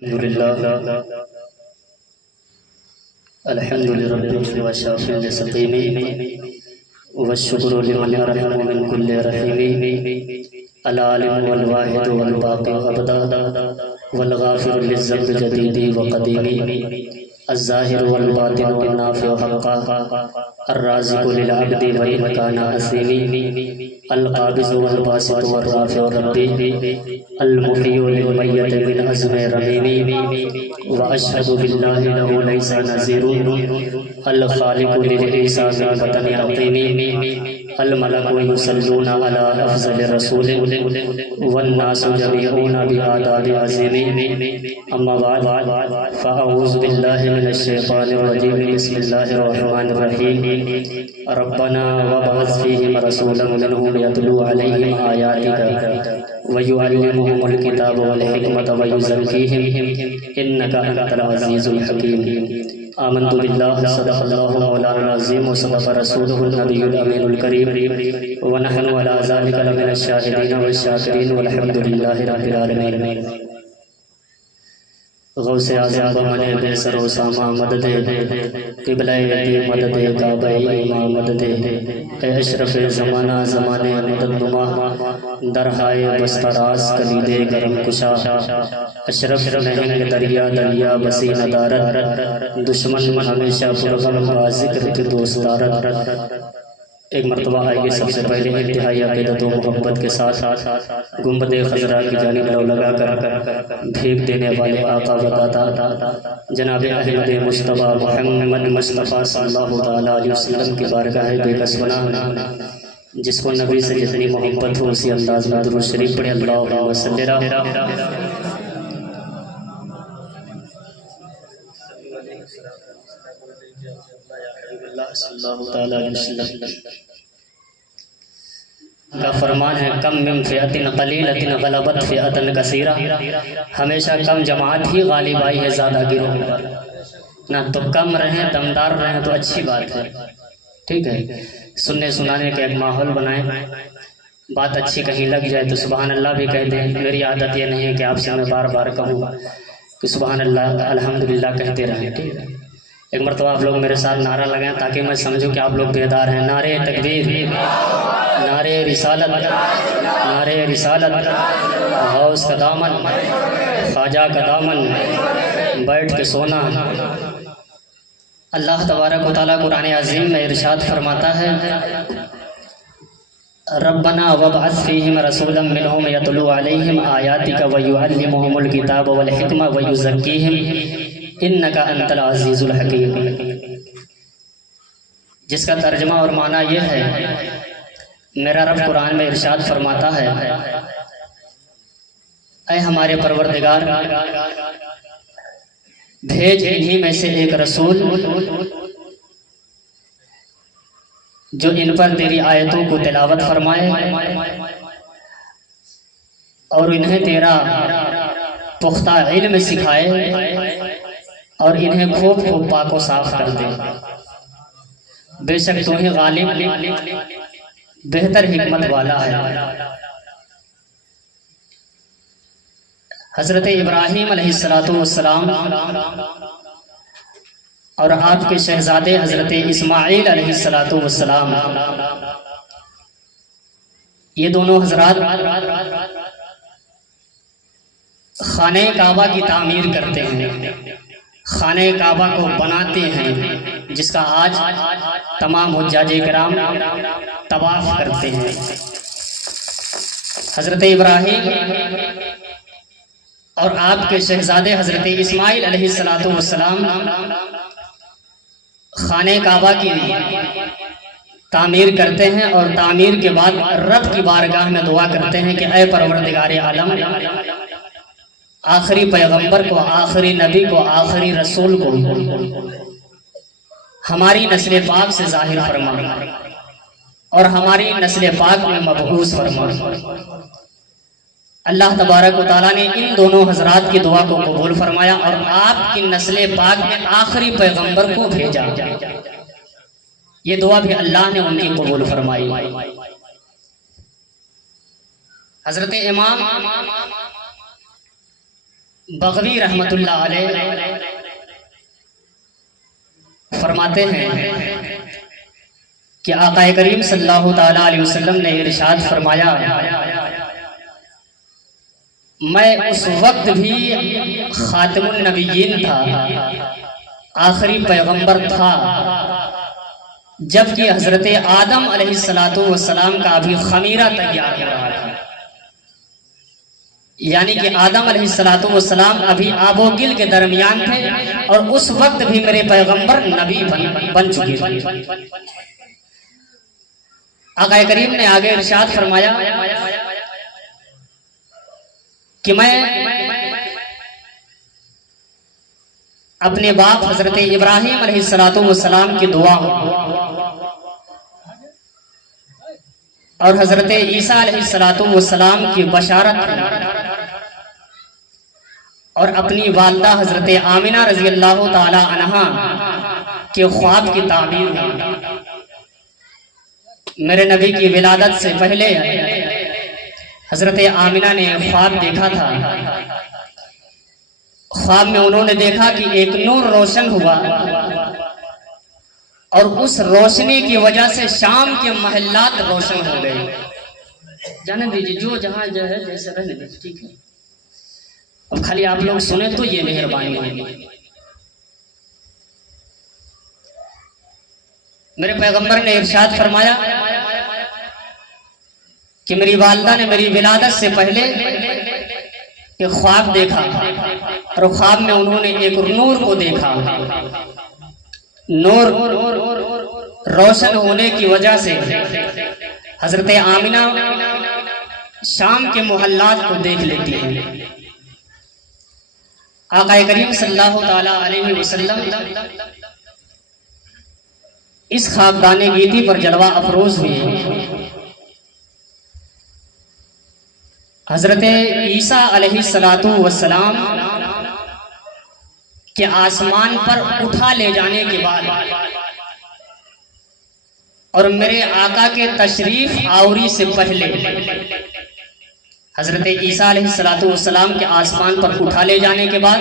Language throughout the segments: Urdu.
الحمد لله والشافع لسقيم والشكر لمن يرحم من كل رحيم العالم والواحد والباقي أبدا والغافر للذنب جديد وقديم الظاهر والباطن والنافع حقا الرازق للعبد وإن كان أثيم القابض والباسط والرافع ربي المحيي للميت من عزم رميم وأشهد بالله له ليس نذير الخالق للعيسى من بطن عظيم الملك يصلون على أفضل رسول والناس جميعون بآداب عظيم أما بعد فأعوذ بالله من الشيطان الرجيم بسم الله الرحمن الرحيم ربنا وابعث فيهم رسولا منهم يتلو عليهم آياتك ويعلمهم الكتاب والحكمة ويزكيهم إنك أنت العزيز الحكيم آمنت بالله صدق الله مولانا العظيم وصدق رسوله النبي الأمين الكريم ونحن على ذلك لمن الشاهدين والشاكرين والحمد لله رب العالمين غوث اعظم بمن بے سر و ساما مدد قبلہ دی مدد کعبہ امام مدد اے اشرف زمانہ زمانے مدد نما درہائے بستراز کلید کرم کشا اشرف نہنگ دریا دریا بسی ندارت دشمن ہمیشہ پرغم با ذکر کے دوست دارت ایک مرتبہ آئیے سب سے پہلے انتہائی عقیدت و محبت کے ساتھ گنبد خضرا کی جانب لو لگا کر بھیگ دینے والے آقا وقاتا جناب احمد مصطفیٰ محمد مصطفیٰ صلی اللہ علیہ وسلم کی بارگاہ بے کس بنا جس کو نبی سے جتنی محبت ہو اسی انداز میں درود شریف پڑھے اللہم صلی اللہ صلی اللہ علیہ وسلم کا فرمان ہے کم من فئۃ قلیلۃ غلبت فئۃ کثیرہ ہمیشہ کم جماعت ہی غالب آئی ہے زیادہ گروہ پر نہ تو کم رہیں دمدار رہیں تو اچھی بات ہے ٹھیک ہے سننے سنانے کا ایک ماحول بنائیں بات اچھی کہیں لگ جائے تو سبحان اللہ بھی کہہ دیں میری عادت یہ نہیں ہے کہ آپ سے میں بار بار کہوں کہ سبحان اللہ الحمدللہ کہتے رہیں ٹھیک ہے ایک مرتبہ آپ لوگ میرے ساتھ نعرہ لگائیں تاکہ میں سمجھوں کہ آپ لوگ بیدار ہیں نعرہ تکبیر نعرہ رسالت نعرہ رسالت غوث کا دامن خواجہ کا دامن بیٹھ کے سونا اللہ تبارک و تعالیٰ قرآن عظیم میں ارشاد فرماتا ہے ربنا وابعث فیہم رسولا منہم یتلو علیہم آیاتک ویعلمہم الکتاب والحکمہ ویزکیہم انکا انت العزیز الحکیم جس کا ترجمہ اور معنی یہ ہے میرا رب قرآن میں ارشاد فرماتا ہے اے ہمارے پروردگار بھیج انہی میں سے ایک رسول جو ان پر تیری آیتوں کو تلاوت فرمائے اور انہیں تیرا پختہ علم سکھائے اور انہیں خوب خوب پاک و صاف کر دے بے شک تو ہی غالب بہتر حکمت والا ہے حضرت ابراہیم علیہ السلام اور آپ کے شہزادے حضرت اسماعیل علیہ السلام یہ دونوں حضرات خانہ کعبہ کی تعمیر کرتے ہیں خانہ کعبہ کو بناتے ہیں جس کا آج تمام حجاج کرام طواف کرتے ہیں حضرت ابراہیم اور آپ کے شہزادے حضرت اسماعیل علیہ السلام خانہ کعبہ کی تعمیر کرتے ہیں اور تعمیر کے بعد رب کی بارگاہ میں دعا کرتے ہیں کہ اے پروردگار عالم آخری پیغمبر کو آخری نبی کو آخری رسول کو ہماری نسل پاک سے ظاہر فرما اور ہماری نسل پاک میں مبعوث فرما اللہ تبارک و تعالیٰ نے ان دونوں حضرات کی دعا کو قبول فرمایا اور آپ کی نسل پاک میں آخری پیغمبر کو بھیجا یہ دعا بھی اللہ نے ان کی قبول فرمائی حضرت امام بغوی رحمت اللہ علیہ فرماتے ہیں کہ آقا کریم صلی اللہ تعالیٰ علیہ وسلم نے ارشاد فرمایا، میں اس وقت بھی خاتم النبیین تھا، آخری پیغمبر تھا، جبکہ حضرت آدم علیہ السلام کا ابھی خمیرہ تیار ہو رہا تھا، یعنی کہ آدم علیہ السلام ابھی آب و گل کے درمیان تھے اور اس وقت بھی میرے پیغمبر نبی بن چکے تھے۔ آقا کریم نے آگے ارشاد فرمایا کہ میں اپنے باپ حضرت ابراہیم علیہ السلام کی دعا اور حضرت عیسیٰ علیہ السلام کی بشارت اور اپنی والدہ حضرت آمنہ رضی اللہ تعالی عنہا کے خواب کی تعبیر ہے۔ میرے نبی کی ولادت سے پہلے حضرت آمنہ نے خواب دیکھا تھا۔ خواب میں انہوں نے دیکھا کہ ایک نور روشن ہوا اور اس روشنی کی وجہ سے شام کے محلات روشن ہو گئے۔ جانے دیجیے، جو جہاں جو ہے جیسے رہنے دیجیے، ٹھیک ہے؟ اب خالی آپ لوگ سنیں تو یہ مہربانی ہوگی۔ میرے پیغمبر نے ارشاد فرمایا کہ میری والدہ نے میری ولادت سے پہلے ایک خواب دیکھا اور خواب میں انہوں نے ایک نور کو دیکھا۔ نور روشن ہونے کی وجہ سے حضرت آمنہ شام کے محلات کو دیکھ لیتی ہے۔ آقا کریم صلی اللہ تعالی علیہ وسلم اس خاکدان گیتی پر جلوہ افروز ہوئے۔ حضرت عیسیٰ علیہ السلام کے آسمان پر اٹھا لے جانے کے بعد اور میرے آقا کے تشریف آوری سے پہلے حضرت عیسیٰ علیہ السلام کے آسمان پر اٹھا لے جانے کے بعد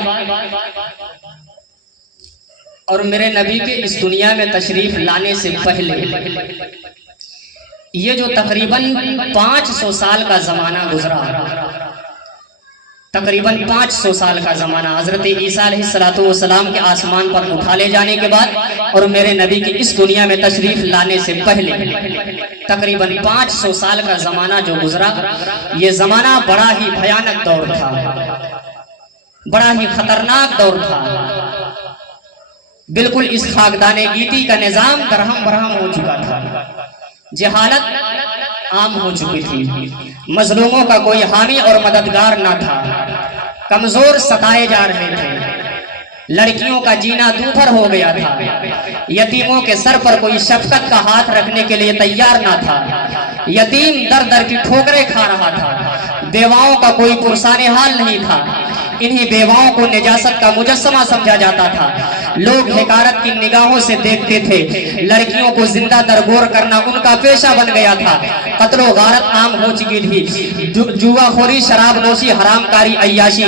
اور میرے نبی کے اس دنیا میں تشریف لانے سے پہلے یہ جو تقریباً 500 سال کا زمانہ گزرا، تقریباً 500 سال کا زمانہ حضرت عیسیٰ علیہ السلام کے آسمان پر اٹھا لے جانے کے بعد اور میرے نبی کی اس دنیا میں تشریف لانے سے پہلے تقریباً 500 سال کا زمانہ جو گزرا، یہ زمانہ بڑا ہی بھیانک دور تھا، بڑا ہی خطرناک دور تھا۔ بالکل اس خاکدان گیتی کا نظام درہم برہم ہو چکا تھا، جہالت عام ہو چکی تھی، مظلوموں کا کوئی حامی اور مددگار نہ تھا، کمزور ستائے جا رہے تھے، لڑکیوں کا جینا دوبھر ہو گیا تھا، یتیموں کے سر پر کوئی شفقت کا ہاتھ رکھنے کے لیے تیار نہ تھا، یتیم در در کی ٹھوکریں کھا رہا تھا، بیواؤں کا کوئی پرسان حال نہیں تھا، انہی بیواؤں کو نجاست کا مجسمہ سمجھا جاتا تھا، لوگ حقارت کی نگاہوں سے دیکھتے تھے، لڑکیوں کو زندہ درگور کرنا ان کا پیشہ بن گیا تھا، قتل و غارت عام ہو چکی تھی، جوا خوری، شراب نوشی، حرام کاری، عیاشی،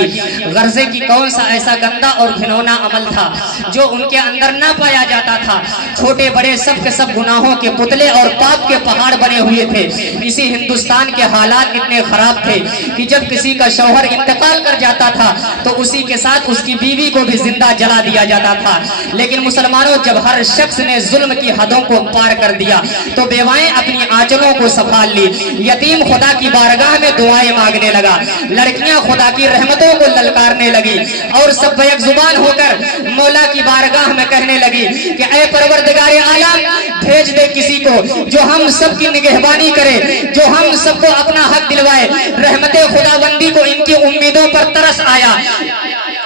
غرضے کی کون سا ایسا گندا اور گھنونا عمل تھا جو ان کے اندر نہ پایا جاتا تھا، چھوٹے بڑے سب کے سب گناہوں کے پتلے اور پاپ کے پہاڑ بنے ہوئے تھے۔ اسی ہندوستان کے حالات اتنے خراب تھے کہ جب کسی کا شوہر انتقال کر جاتا تھا تو اسی کے ساتھ اس کی بیوی کو بھی زندہ جلا دیا جاتا تھا، لیکن مسلمانوں جب ہر شخص نے ظلم کی حدوں کو پار کر دیا تو بیوائیں اپنی آنچلوں کو سنبھال لی، یتیم خدا کی بارگاہ میں دعائیں مانگنے لگا، لڑکیاں خدا کی رحمتوں کو للکارنے لگی اور سب بیک زبان ہو کر مولا کی بارگاہ میں کہنے لگی کہ اے پروردگار عالم، بھیج دے کسی کو جو ہم سب کی نگہبانی کرے، جو ہم سب کو اپنا حق دلوائے۔ رحمت خداوندی کو ان کی امیدوں پر ترس آیا،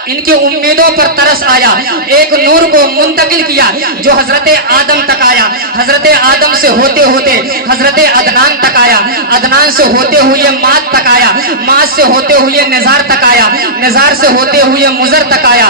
ان کی امیدوں پر ترس آیا، ایک نور کو منتقل کیا جو حضرت آدم تک آیا، حضرت آدم سے ہوتے ہوتے حضرت عدنان تک آیا، عدنان سے ہوتے ہوئے ماد تک آیا، ماد سے ہوتے ہوئے نزار تک آیا، نزار سے ہوتے ہوئے مزر تک آیا،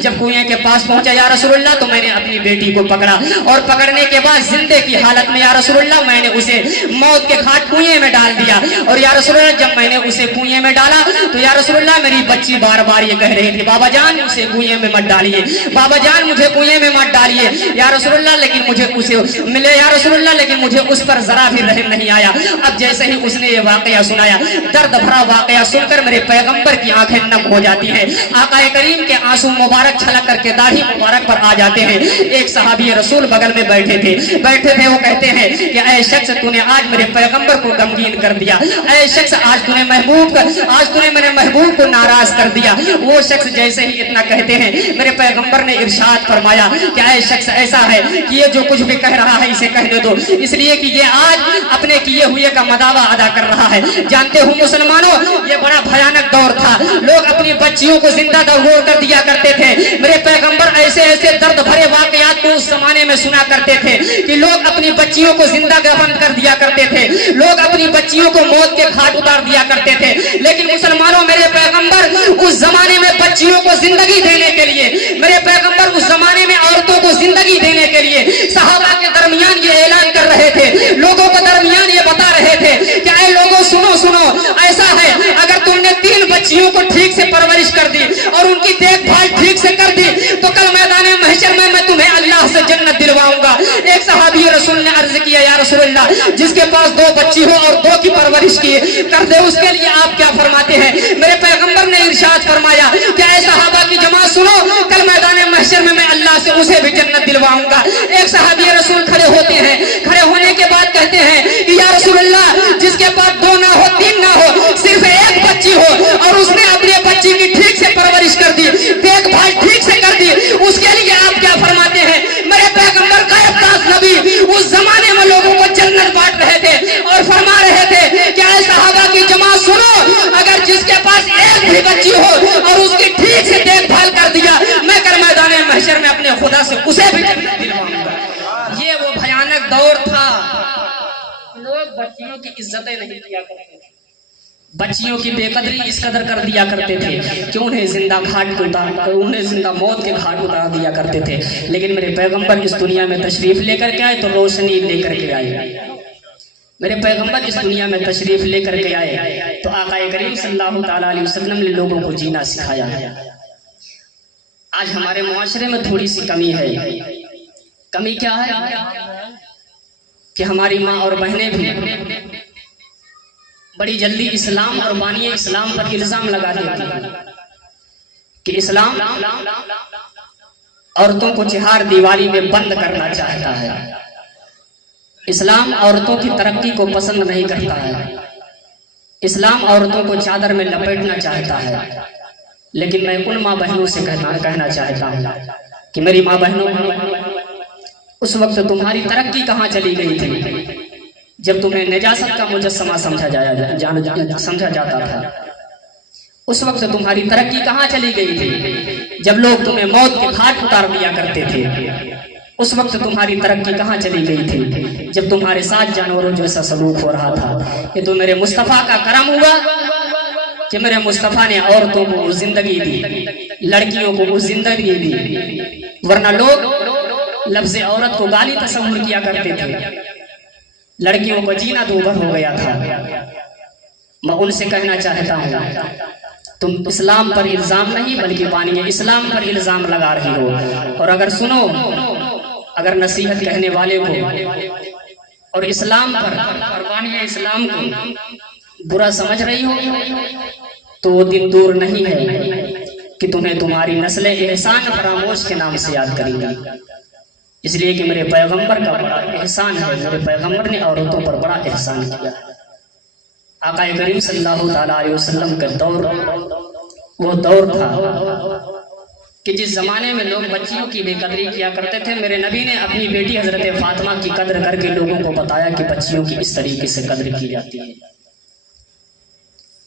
جب کنویں کے پاس پہنچا یا رسول اللہ تو میں نے اپنی بیٹی کو پکڑا اور پکڑنے کے بعد زندے کی حالت میں یا رسول اللہ میں نے اسے موت کے گھاٹ کنویں میں ڈال دیا. اور یا رسول اللہ جب میں نے اسے کنویں میں ڈالا تو یا رسول اللہ میری بچی بار بار یہ کہہ رہی تھی بابا جان اسے کنویں میں مت ڈالیے, بابا جان مجھے کنویں میں مت ڈالیے یا رسول اللہ, لیکن مجھے اسے ملے یا رسول اللہ لیکن مجھے اس پر ذرا بھی رحم نہیں آیا. اب جیسے ہی اس نے یہ واقعہ سنایا, درد بھرا واقعہ سن کر میرے پیغمبر کی آنکھیں نم ہو جاتی ہیں. آقا کریم کے آنسو مبارک چھلک کر کے داڑھی مبارک پر آ جاتے ہیں. ایک صحابی رسول بغل میں بیٹھے تھے وہ کہتے ہیں کہ اے شخص تو نے آج میرے پیغمبر کو غمگین کر دیا, اے شخص آج تو نے میرے محبوب کو ناراض کر دیا. وہ شخص جیسے ہی اتنا کہتے ہیں میرے پیغمبر نے ارشاد فرمایا کہ اے شخص ایسا ہے کہ یہ جو کچھ بھی کہہ رہا ہے اسے کہنے دو, اس لیے کہ یہ آج اپنے کیے ہوئے کا مداوع ادا کر رہا ہے. جانتے ہو مسلمانوں یہ بڑا بھیانک دور تھا, لوگ اپنی بچیوں کو زندہ دفن کر دیا کرتے تھے. میرے پیغمبر ایسے درد بھرے واقعات کو اس زمانے میں سنا کرتے تھے کہ لوگ اپنی بچیوں کو زندہ دفن کر دیا کرتے تھے, لوگ اپنی بچیوں کو موت کے گھاٹ اتار دیا کرتے تھے. لیکن مسلمانوں میرے پیغمبر اس زمانے میں بچیوں کو زندگی دینے کے لیے, میرے پیغمبر اس زمانے میں عورتوں کو زندگی دینے کے لیے صحابہ کے درمیان یہ اعلان کر رہے تھے, لوگوں کے درمیان یہ بتا رہے تھے کہ اے لوگوں سنو ایسا ہے اگر تم نے 3 بچیوں کو ٹھیک سے پرورش کر دی اور ان کی دیکھ بھال ٹھیک سے کر دی تو کل میدان محشر میں تمہیں اللہ سے جنت دلواؤں گا. ایک صحابی رسول نے عرض کیا یا رسول اللہ جس کے پاس 2 بچی ہو اور 2 کی پرورش کی کر دے اس کے لیے آپ کیا فرماتے ہیں؟ میرے پیغمبر نے ارشاد فرمایا کہ اے صحابہ کی جماعت سنو, کل میدان محشر میں اللہ سے اسے بھی جنت دلواؤں گا. ایک صحابی رسول کھڑے ہوتے ہیں, کھڑے ہونے کے بعد کہتے ہیں کہ یا رسول اللہ جس کے پاس 2 نہ ہو 3 نہ ہو صرف 1 بچی ہو اور اس نے اپنے بچی کی ٹھیک سے پرورش کر دی, دیکھ بھال ٹھیک سے کر دی, اس کے لیے آپ کیا فرماتے ہیں؟ میرے پیغمبر غائب داس نبی اس زمانے میں لوگوں کو جنت بانٹ رہے تھے اور فرما رہے تھے کہ اے صحابہ کی جماعت سنو, اگر جس کے پاس 1 بھی بچی ہو اور اس کی ٹھیک سے دیکھ بھال کر دیا میں کل میدان محشر میں اپنے خدا سے اسے بھی جنت دلواؤں گا. یہ وہ بھیانک دور تھا, لوگ بچیوں کی عزتیں نہیں کیا کرتے تھے, بچیوں کی بے قدری اس قدر کر دیا کرتے تھے کہ انہیں زندہ موت کے گھاٹ اتار دیا کرتے تھے. لیکن میرے پیغمبر اس دنیا میں تشریف لے کر کے آئے تو روشنی لے کر کے آئے. میرے پیغمبر اس دنیا میں تشریف لے کر کے آئے تو آقا کریم صلی اللہ تعالیٰ علیہ وسلم نے لوگوں کو جینا سکھایا. آج ہمارے معاشرے میں تھوڑی سی کمی ہے. کمی کیا ہے کہ ہماری ماں اور بہنیں بھی بڑی جلدی اسلام اور بانی اسلام پر الزام لگا دیتی ہیں کہ اسلام عورتوں کو چہار دیواری میں بند کرنا چاہتا ہے, اسلام عورتوں کی ترقی کو پسند نہیں کرتا ہے, اسلام عورتوں کو چادر میں لپیٹنا چاہتا ہے. لیکن میں ان ماں بہنوں سے کہنا چاہتا ہوں کہ میری ماں بہنوں اس وقت تمہاری ترقی کہاں چلی گئی تھی جب تمہیں نجاست کا مجسمہ سمجھا جاتا تھا؟ اس وقت تمہاری ترقی کہاں چلی گئی تھی جب لوگ تمہیں موت کے گھاٹ اتار دیا کرتے تھے؟ اس وقت تمہاری ترقی کہاں چلی گئی تھی جب تمہارے ساتھ جانوروں جیسا سلوک ہو رہا تھا؟ یہ تو میرے مصطفیٰ کا کرم ہوا کہ میرے مصطفیٰ نے عورتوں کو زندگی دی, لڑکیوں کو زندگی دی, ورنہ لوگ لفظ عورت کو گالی تصور کیا کرتے تھے, لڑکیوں کو جینا دوبھر ہو گیا تھا. میں ان سے کہنا چاہتا ہوں تم اسلام پر الزام نہیں بلکہ بانی اسلام پر الزام لگا رہی ہو. اور اگر سنو, اگر نصیحت کہنے والے کو اور اسلام پر بانی اسلام کو برا سمجھ رہی ہو تو وہ دن دور نہیں ہے کہ تمہیں تمہاری نسل احسان فراموش کے نام سے یاد کریں گی. اس لیے کہ میرے پیغمبر کا بڑا احسان ہے, میرے پیغمبر نے عورتوں پر بڑا احسان کیا. آقا کریم صلی اللہ تعالیٰ علیہ وسلم کا دور وہ دور تھا کہ جس زمانے میں لوگ بچیوں کی بے قدری کیا کرتے تھے, میرے نبی نے اپنی بیٹی حضرت فاطمہ کی قدر کر کے لوگوں کو بتایا کہ بچیوں کی اس طریقے سے قدر کی جاتی ہے.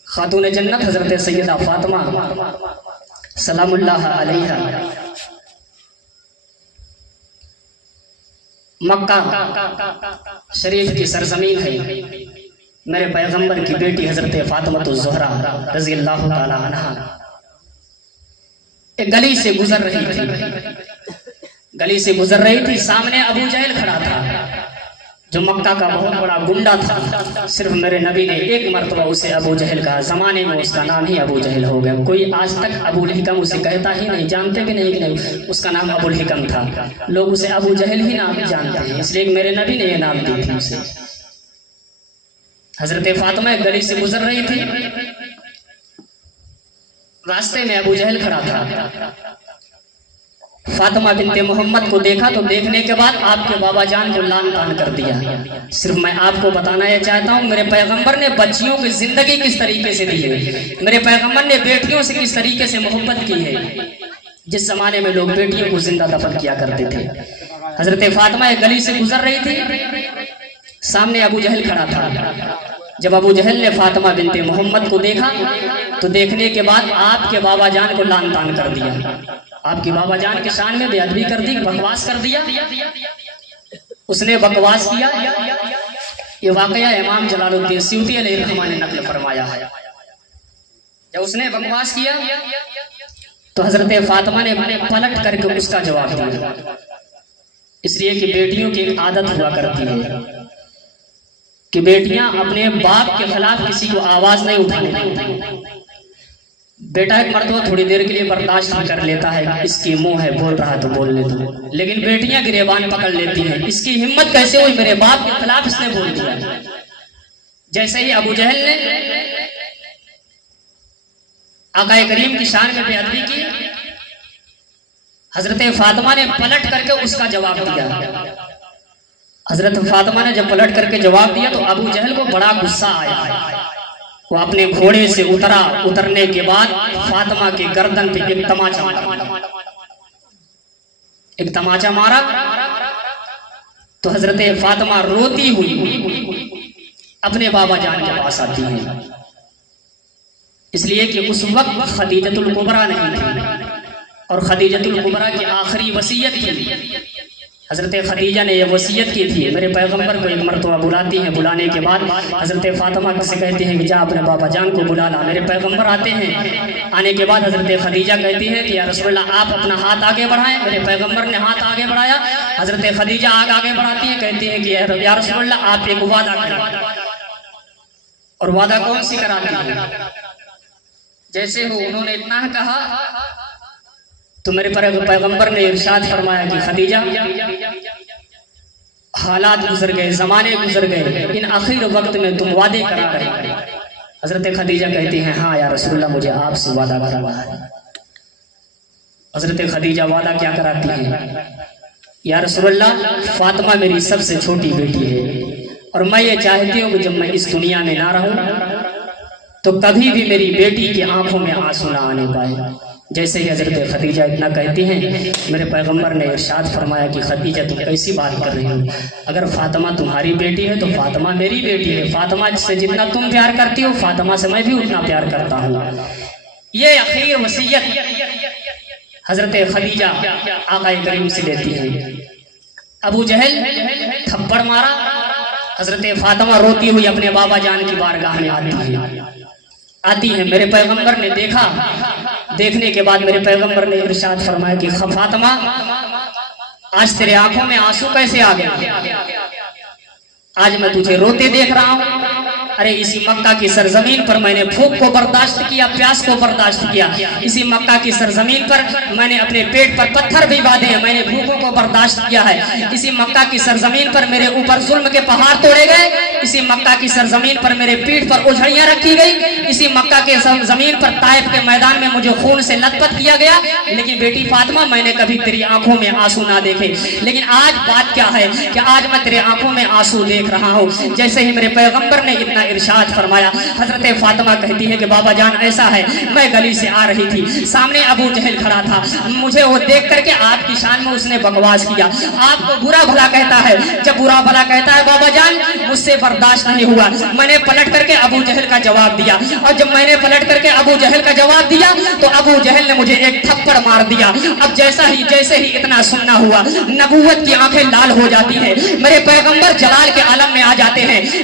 خاتون جنت حضرت سیدہ فاطمہ سلام اللہ علیہا مکہ شریف کی سرزمین ہے. میرے پیغمبر کی بیٹی حضرت فاطمہ الزہرا رضی اللہ تعالی عنہا ایک گلی سے گزر رہی تھی، گلی سے گزر رہی تھی، سامنے ابو جہل کھڑا تھا جو مکہ کا بہت بڑا گنڈا تھا۔ صرف میرے نبی نے ایک مرتبہ اسے ابو جہل کہا، زمانے میں اس کا نام ہی ابو جہل ہو گیا، کوئی آج تک ابو الحکم اسے کہتا ہی نہیں، جانتے بھی نہیں کہ نہیں اس کا نام ابو الحکم تھا، لوگ اسے ابو جہل ہی نام جانتے ہیں، اس لیے میرے نبی نے یہ نام دی تھی اسے۔ حضرت فاطمہ ایک گلی سے گزر رہی تھی، راستے میں ابو جہل کھڑا تھا، فاطمہ بنت محمد کو دیکھا تو دیکھنے کے بعد آپ کے بابا جان کو لان تان کر دیا۔ صرف میں آپ کو بتانا یہ چاہتا ہوں میرے پیغمبر نے بچیوں کی زندگی کس طریقے سے دی ہے، میرے پیغمبر نے بیٹیوں سے کس طریقے سے محبت کی ہے۔ جس زمانے میں لوگ بیٹیوں کو زندہ دفن کیا کرتے تھے، حضرت فاطمہ ایک گلی سے گزر رہی تھی، سامنے ابو جہل کھڑا تھا۔ جب ابو جہل نے فاطمہ بنت محمد کو دیکھا تو دیکھنے کے بعد آپ کے بابا جان کو لان تان کر دیا، آپ کی بابا جان کے شان میں بے ادبی کر دی، بکواس کر دیا۔ اس نے بکواس کیا، یہ واقعہ امام جلال الدین سیوطی علیہ الرحمہ نے نقل فرمایا ہے۔ جب اس نے بکواس کیا تو حضرت فاطمہ نے پلٹ کر کے اس کا جواب دیا، اس لیے کہ بیٹیوں کی ایک عادت ہوا کرتی ہے کہ بیٹیاں اپنے باپ کے خلاف کسی کو آواز نہیں اٹھانے دیتی۔ بیٹا ایک مرتبہ تھوڑی دیر کے لیے برداشت کر لیتا ہے، اس کی منہ ہے بول رہا تو بولنے دو، لیکن بیٹیاں گریبان پکڑ لیتی ہیں، اس کی ہمت کیسے ہوئی، میرے باپ کے خلاف اس نے بول دیا۔ جیسے ہی ابو جہل نے آقا کریم کی شان میں بے ادبی کی، حضرت فاطمہ نے پلٹ کر کے اس کا جواب دیا۔ حضرت فاطمہ نے جب پلٹ کر کے جواب دیا تو ابو جہل کو بڑا غصہ آیا، وہ اپنے گھوڑے سے اترا، اترنے کے بعد فاطمہ کی گردن پہ ایک تماچا مارا تو حضرت فاطمہ روتی ہوئی اپنے بابا جان کے پاس آتی ہے، اس لیے کہ اس وقت خدیجۃ الکبریٰ نہیں تھی، اور خدیجۃ الکبریٰ کی آخری وصیت تھی۔ حضرت خدیجہ نے یہ وصیت کی تھی، میرے پیغمبر کو ایک مرتبہ بلاتی ہیں، بلانے کے بعد حضرت فاطمہ سے کہتی ہیں کہ جا اپنے بابا جان کو بلا لا۔ میرے پیغمبر آتے ہیں، آنے کے بعد حضرت خدیجہ کہتی ہے کہ یا رسول اللہ آپ اپنا ہاتھ آگے بڑھائیں۔ میرے پیغمبر نے ہاتھ آگے بڑھایا، حضرت خدیجہ آگے بڑھاتی ہیں، کہتی ہیں کہ یا رسول اللہ آپ ایک وعدہ کریں، اور وعدہ کون سی کراتی ہیں؟ جیسے ہو انہوں نے اتنا کہا تو میرے پیغمبر نے ارشاد فرمایا کہ خدیجہ حالات گزر گئے، زمانے گزر گئے، ان آخر وقت میں تم وعدے کرا کریں۔ حضرت خدیجہ کہتی ہیں ہاں یا رسول اللہ مجھے آپ سے وعدہ کرنا ہے۔ حضرت خدیجہ وعدہ کیا کراتی ہیں؟ یا رسول اللہ فاطمہ میری سب سے چھوٹی بیٹی ہے، اور میں یہ چاہتی ہوں کہ جب میں اس دنیا میں نہ رہوں تو کبھی بھی میری بیٹی کی آنکھوں میں آنسو نہ آنے پائے۔ جیسے ہی حضرت خدیجہ اتنا کہتی ہیں، میرے پیغمبر نے ارشاد فرمایا کہ خدیجہ تم کیسی بات کر رہی ہو، اگر فاطمہ تمہاری بیٹی ہے تو فاطمہ میری بیٹی ہے، فاطمہ سے جتنا تم پیار کرتی ہو فاطمہ سے میں بھی اتنا پیار کرتا ہوں۔ یہ آخری وصیت حضرت خدیجہ آقا کریم سے لیتی ہیں۔ ابو جہل تھپڑ مارا، حضرت فاطمہ روتی ہوئی اپنے بابا جان کی بارگاہ میں آتی ہے۔ میرے پیغمبر نے دیکھا، دیکھنے کے بعد میرے پیغمبر نے ارشاد فرمایا کہ فاطمہ آج تیرے آنکھوں میں آنسو کیسے آ گئے؟ آج میں تجھے روتے دیکھ رہا ہوں۔ ارے اسی مکہ کی سرزمین پر میں نے بھوک کو برداشت کیا، پیاس کو برداشت کیا، اسی مکہ کی سرزمین پر میں نے اپنے پیٹ پر پتھر بھی باندھے ہیں، میں نے بھوکوں کو برداشت کیا ہے، اسی مکہ کی سرزمین پر میرے اوپر ظلم کے پہاڑ توڑے گئے، اسی مکہ کی سرزمین پر میرے پیٹھ پر اجھڑیاں رکھی گئی، اسی مکہ کے زمین پر طائف کے میدان میں مجھے خون سے لت پت کیا گیا، لیکن بیٹی فاطمہ میں نے کبھی تیری آنکھوں میں آنسو نہ دیکھے۔ لیکن آج بات کیا ہے کہ آج میں تیرے آنکھوں میں آنسو دیکھ رہا ہوں۔ جیسے ہی میرے پیغمبر نے اتنا ارشاد فرمایا، حضرت فاطمہ کہتی ہے کہ بابا جان ایسا ہے، میں گلی سے آ رہی تھی، سامنے ابو جہل کھڑا تھا، مجھے وہ دیکھ کر کے آپ کی شان میں اس نے بکواس کیا، آپ کو برا بھلا کہتا ہے، جب برا بھلا کہتا ہے بابا جان مجھ سے برداشت نہیں ہوا، میں نے پلٹ کر کے ابو جہل کا جواب دیا، اور جب میں نے پلٹ کر کے ابو جہل کا جواب دیا تو ابو جہل نے مجھے ایک تھپڑ مار دیا۔ اب جیسے ہی اتنا سننا ہوا، نبوت کی آنکھیں لال ہو جاتی ہیں، میرے پیغمبر جلال کے عالم میں آ جاتے ہیں،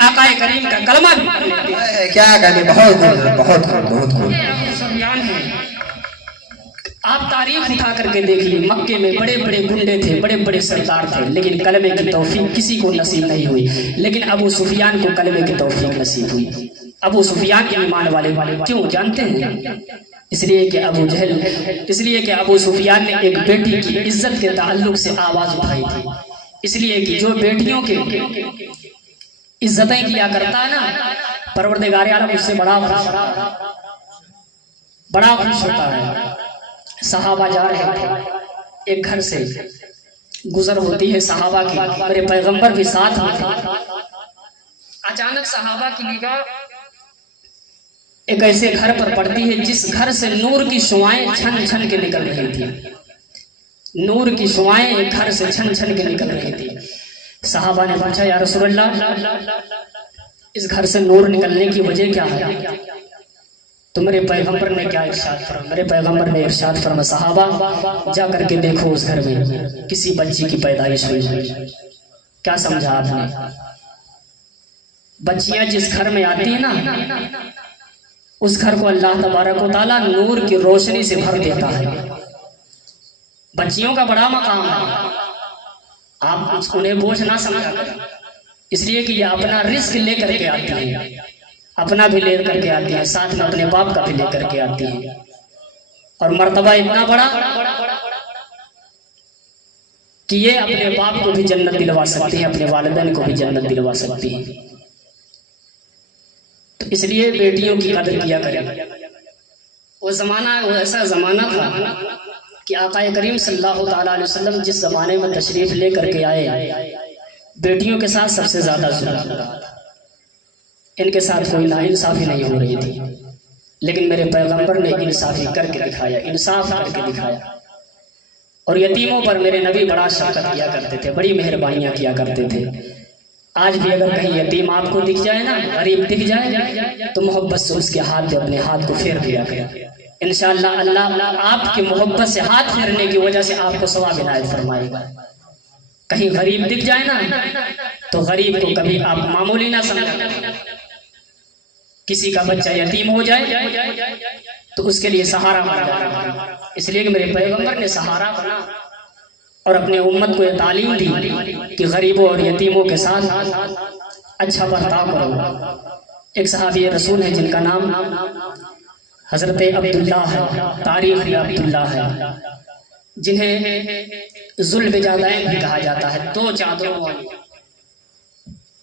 آقا کریم کا کلمہ بھی پڑھتے ہیں۔ کیا کہتے، بہت بہت بہت خوب۔ ابو سفیان ہیں، آپ تاریخ اٹھا کر کے دیکھیے، مکے میں بڑے بڑے گنڈے تھے، بڑے بڑے سردار تھے، لیکن کلمے کی توفیق کسی کو نصیب نہیں ہوئی، لیکن ابو سفیان کو کلمے کی توفیق نصیب ہوئی۔ ابو سفیان کے ایمان والے کیوں جانتے ہیں؟ اس لیے کہ ابو سفیان نے ایک بیٹی کی عزت کے تعلق سے آواز اٹھائی تھی، اس لیے کہ جو بیٹیوں کے عزتیں کیا کرتا ہے نا، پروردگار عالم اس سے بڑا خوش ہوتا ہے۔ صحابہ جا رہے تھے، ایک گھر سے گزر ہوتی ہے صحابہ کی، میرے پیغمبر بھی ساتھ میں تھے۔ اچانک صحابہ کی نگاہ ایک ایسے گھر پر پڑتی ہے جس گھر سے نور کی شعائیں چھن چھن کے نکل رہی تھی، نور کی شعائیں ایک گھر سے چھن چھن کے نکل رہی تھی۔ صحابہ نے پوچھا، یا رسول اللہ، اس گھر سے نور نکلنے کی وجہ کیا ہے؟ تو میرے پیغمبر نے کیا ارشاد فرمایا؟ میرے پیغمبر نے ارشاد فرمایا، صحابہ جا کر کے دیکھو اس گھر میں کسی بچی کی پیدائش ہوئی ہے۔ کیا سمجھا آپ نے؟ بچیاں جس گھر میں آتی ہیں نا، اس گھر کو اللہ تبارک و تعالیٰ نور کی روشنی سے بھر دیتا ہے۔ بچیوں کا بڑا مقام ہے، آپ انہیں بوجھ نہ سمجھا کریں، اس لیے کہ یہ اپنا رزق لے کر کے آتی ہیں، اپنا بھی لے کر کے آتی ہیں، ساتھ میں اپنے باپ کا بھی لے کر کے آتی ہیں، اور مرتبہ اتنا بڑا کہ یہ اپنے باپ کو بھی جنت دلوا سکتی ہیں، اپنے والدین کو بھی جنت دلوا سکتی ہیں۔ تو اس لیے بیٹیوں کی قدر کیا کریں۔ وہ ایسا زمانہ تھا کہ آقا کریم صلی اللہ تعالیٰ علیہ وسلم جس زمانے میں تشریف لے کر کے آئے، بیٹیوں کے ساتھ سب سے زیادہ ظلم ہو رہا تھا، ان کے ساتھ کوئی ناانصافی نہیں ہو رہی تھی، لیکن میرے پیغمبر نے انصافی کر کے دکھایا، انصاف کر کے دکھایا۔ اور یتیموں پر میرے نبی بڑا شفقت کیا کرتے تھے، بڑی مہربانیاں کیا کرتے تھے۔ آج بھی اگر کہیں یتیم آپ کو دکھ جائے نا، غریب دکھ جائے، تو محبت سے اس کے ہاتھ پہ اپنے ہاتھ کو پھیر دیا کریں، انشاءاللہ اللہ آپ کی محبت سے ہاتھ پھیرنے کی وجہ سے آپ کو ثواب عنایت فرمائے گا۔ کہیں غریب دکھ جائے نا، تو غریب کو کبھی آپ معمولی نہ سمجھیں۔ کسی کا بچہ یتیم ہو جائے تو اس کے لیے سہارا بنا، اس لیے کہ میرے پیغمبر نے سہارا بنا اور اپنے امت کو یہ تعلیم دی کہ غریبوں اور یتیموں کے ساتھ اچھا برتاؤ کرو۔ ایک صحابی رسول ہیں جن کا نام حضرت عبداللہ ہے، تاریخ میں عبداللہ ہے، جنہیں ذوالبجادین بھی کہا جاتا ہے، دو چادروں والی۔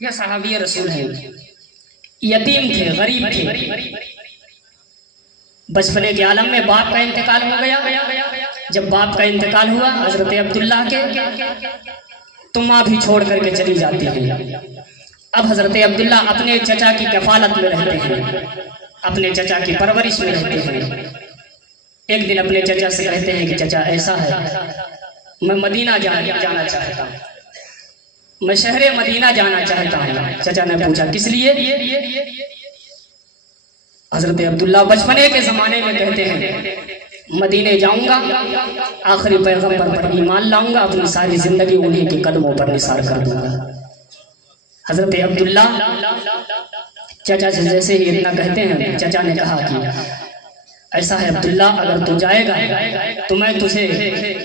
یہ صحابی رسول ہیں، یتیم تھے، غریب تھے، بچپنے کے عالم میں باپ کا انتقال ہو گیا۔ جب باپ کا انتقال ہوا حضرت عبداللہ کے، تو ماں بھی چھوڑ کر کے چلی جاتی ہے۔ اب حضرت عبداللہ اپنے چچا کی کفالت میں رہتے ہیں، اپنے چچا کی پرورش میں رہتے ہیں۔ ایک دن اپنے چچا سے کہتے ہیں کہ چچا ایسا ہے، میں مدینہ جانا چاہتا ہوں، میں شہر مدینہ جانا چاہتا ہوں۔ چچا نے پوچھا کس لیے؟ حضرت عبداللہ بچپنے کے زمانے میں کہتے ہیں مدینے جاؤں گا، آخری پیغمبر پر ایمان لاؤں گا، اپنی ساری زندگی انہیں کے قدموں پر نثار کر دوں گا۔ حضرت عبداللہ چچا سے جیسے ہی اتنا کہتے ہیں، چچا نے کہا کہ ایسا ہے عبداللہ، اگر تو جائے گا تو میں تجھے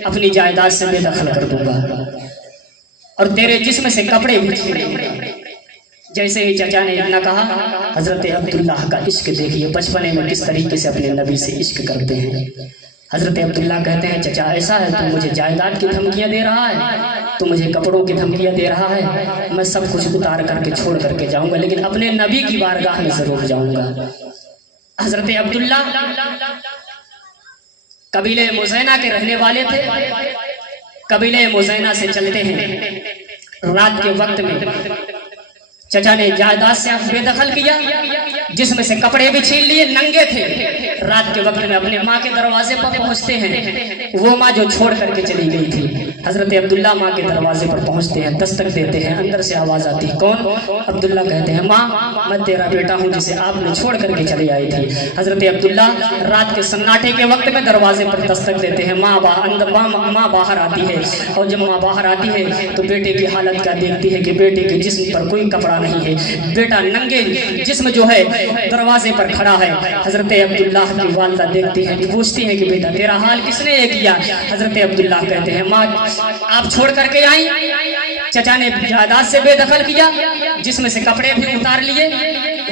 اپنی جائیداد سے بے دخل کر دوں گا اور تیرے جسم سے کپڑے بھی چھینوں گا۔ جیسے ہی چچا نے اتنا کہا، حضرت عبداللہ کا عشق دیکھیے، بچپنے میں کس طریقے سے اپنے نبی سے عشق کرتے ہیں۔ حضرت عبداللہ کہتے ہیں چچا ایسا ہے، تو مجھے جائیداد کی دھمکیاں دے رہا ہے، تو مجھے کپڑوں کی دھمکیاں دے رہا ہے، میں سب کچھ اتار کر کے چھوڑ کر کے جاؤں گا، لیکن اپنے نبی کی بارگاہ میں ضرور جاؤں گا۔ حضرت عبداللہ قبیلہ مزینہ کے رہنے والے تھے، قبیلہ مزینہ سے چلتے ہیں۔ رات کے وقت میں چچا نے جائیداد سے بے دخل کیا، جس میں سے کپڑے بھی چھین لیے، ننگے تھے، رات کے وقت میں اپنے ماں کے دروازے پر پہنچتے ہیں، وہ ماں جو چھوڑ کر کے چلی گئی تھی۔ حضرت عبداللہ ماں کے دروازے پر پہنچتے ہیں، دستک دیتے ہیں، اندر سے آواز آتی ہے، کون؟ عبداللہ کہتے ہیں ماں میں تیرا بیٹا ہوں جسے آپ نے چھوڑ کر کے چلی آئی تھی۔ حضرت عبداللہ رات کے سناٹے کے وقت میں دروازے پر دستک دیتے ہیں، ماں باہر آتی ہے، اور جب ماں باہر آتی ہے تو بیٹے کی حالت کیا دیکھتی ہے کہ بیٹے کے جسم پر کوئی کپڑا نہیں ہے، بیٹا ننگے جسم جو ہے دروازے پر کھڑا ہے۔ حضرت عبداللہ کی والدہ دیکھتی ہیں، پوچھتی ہیں کہ بیٹا تیرا حال کس نے یہ کیا؟ حضرت عبداللہ کہتے ہیں ماں آپ چھوڑ کر کے آئیں، چچا نے جائیداد سے بے دخل کیا، جسم سے کپڑے بھی اتار لیے،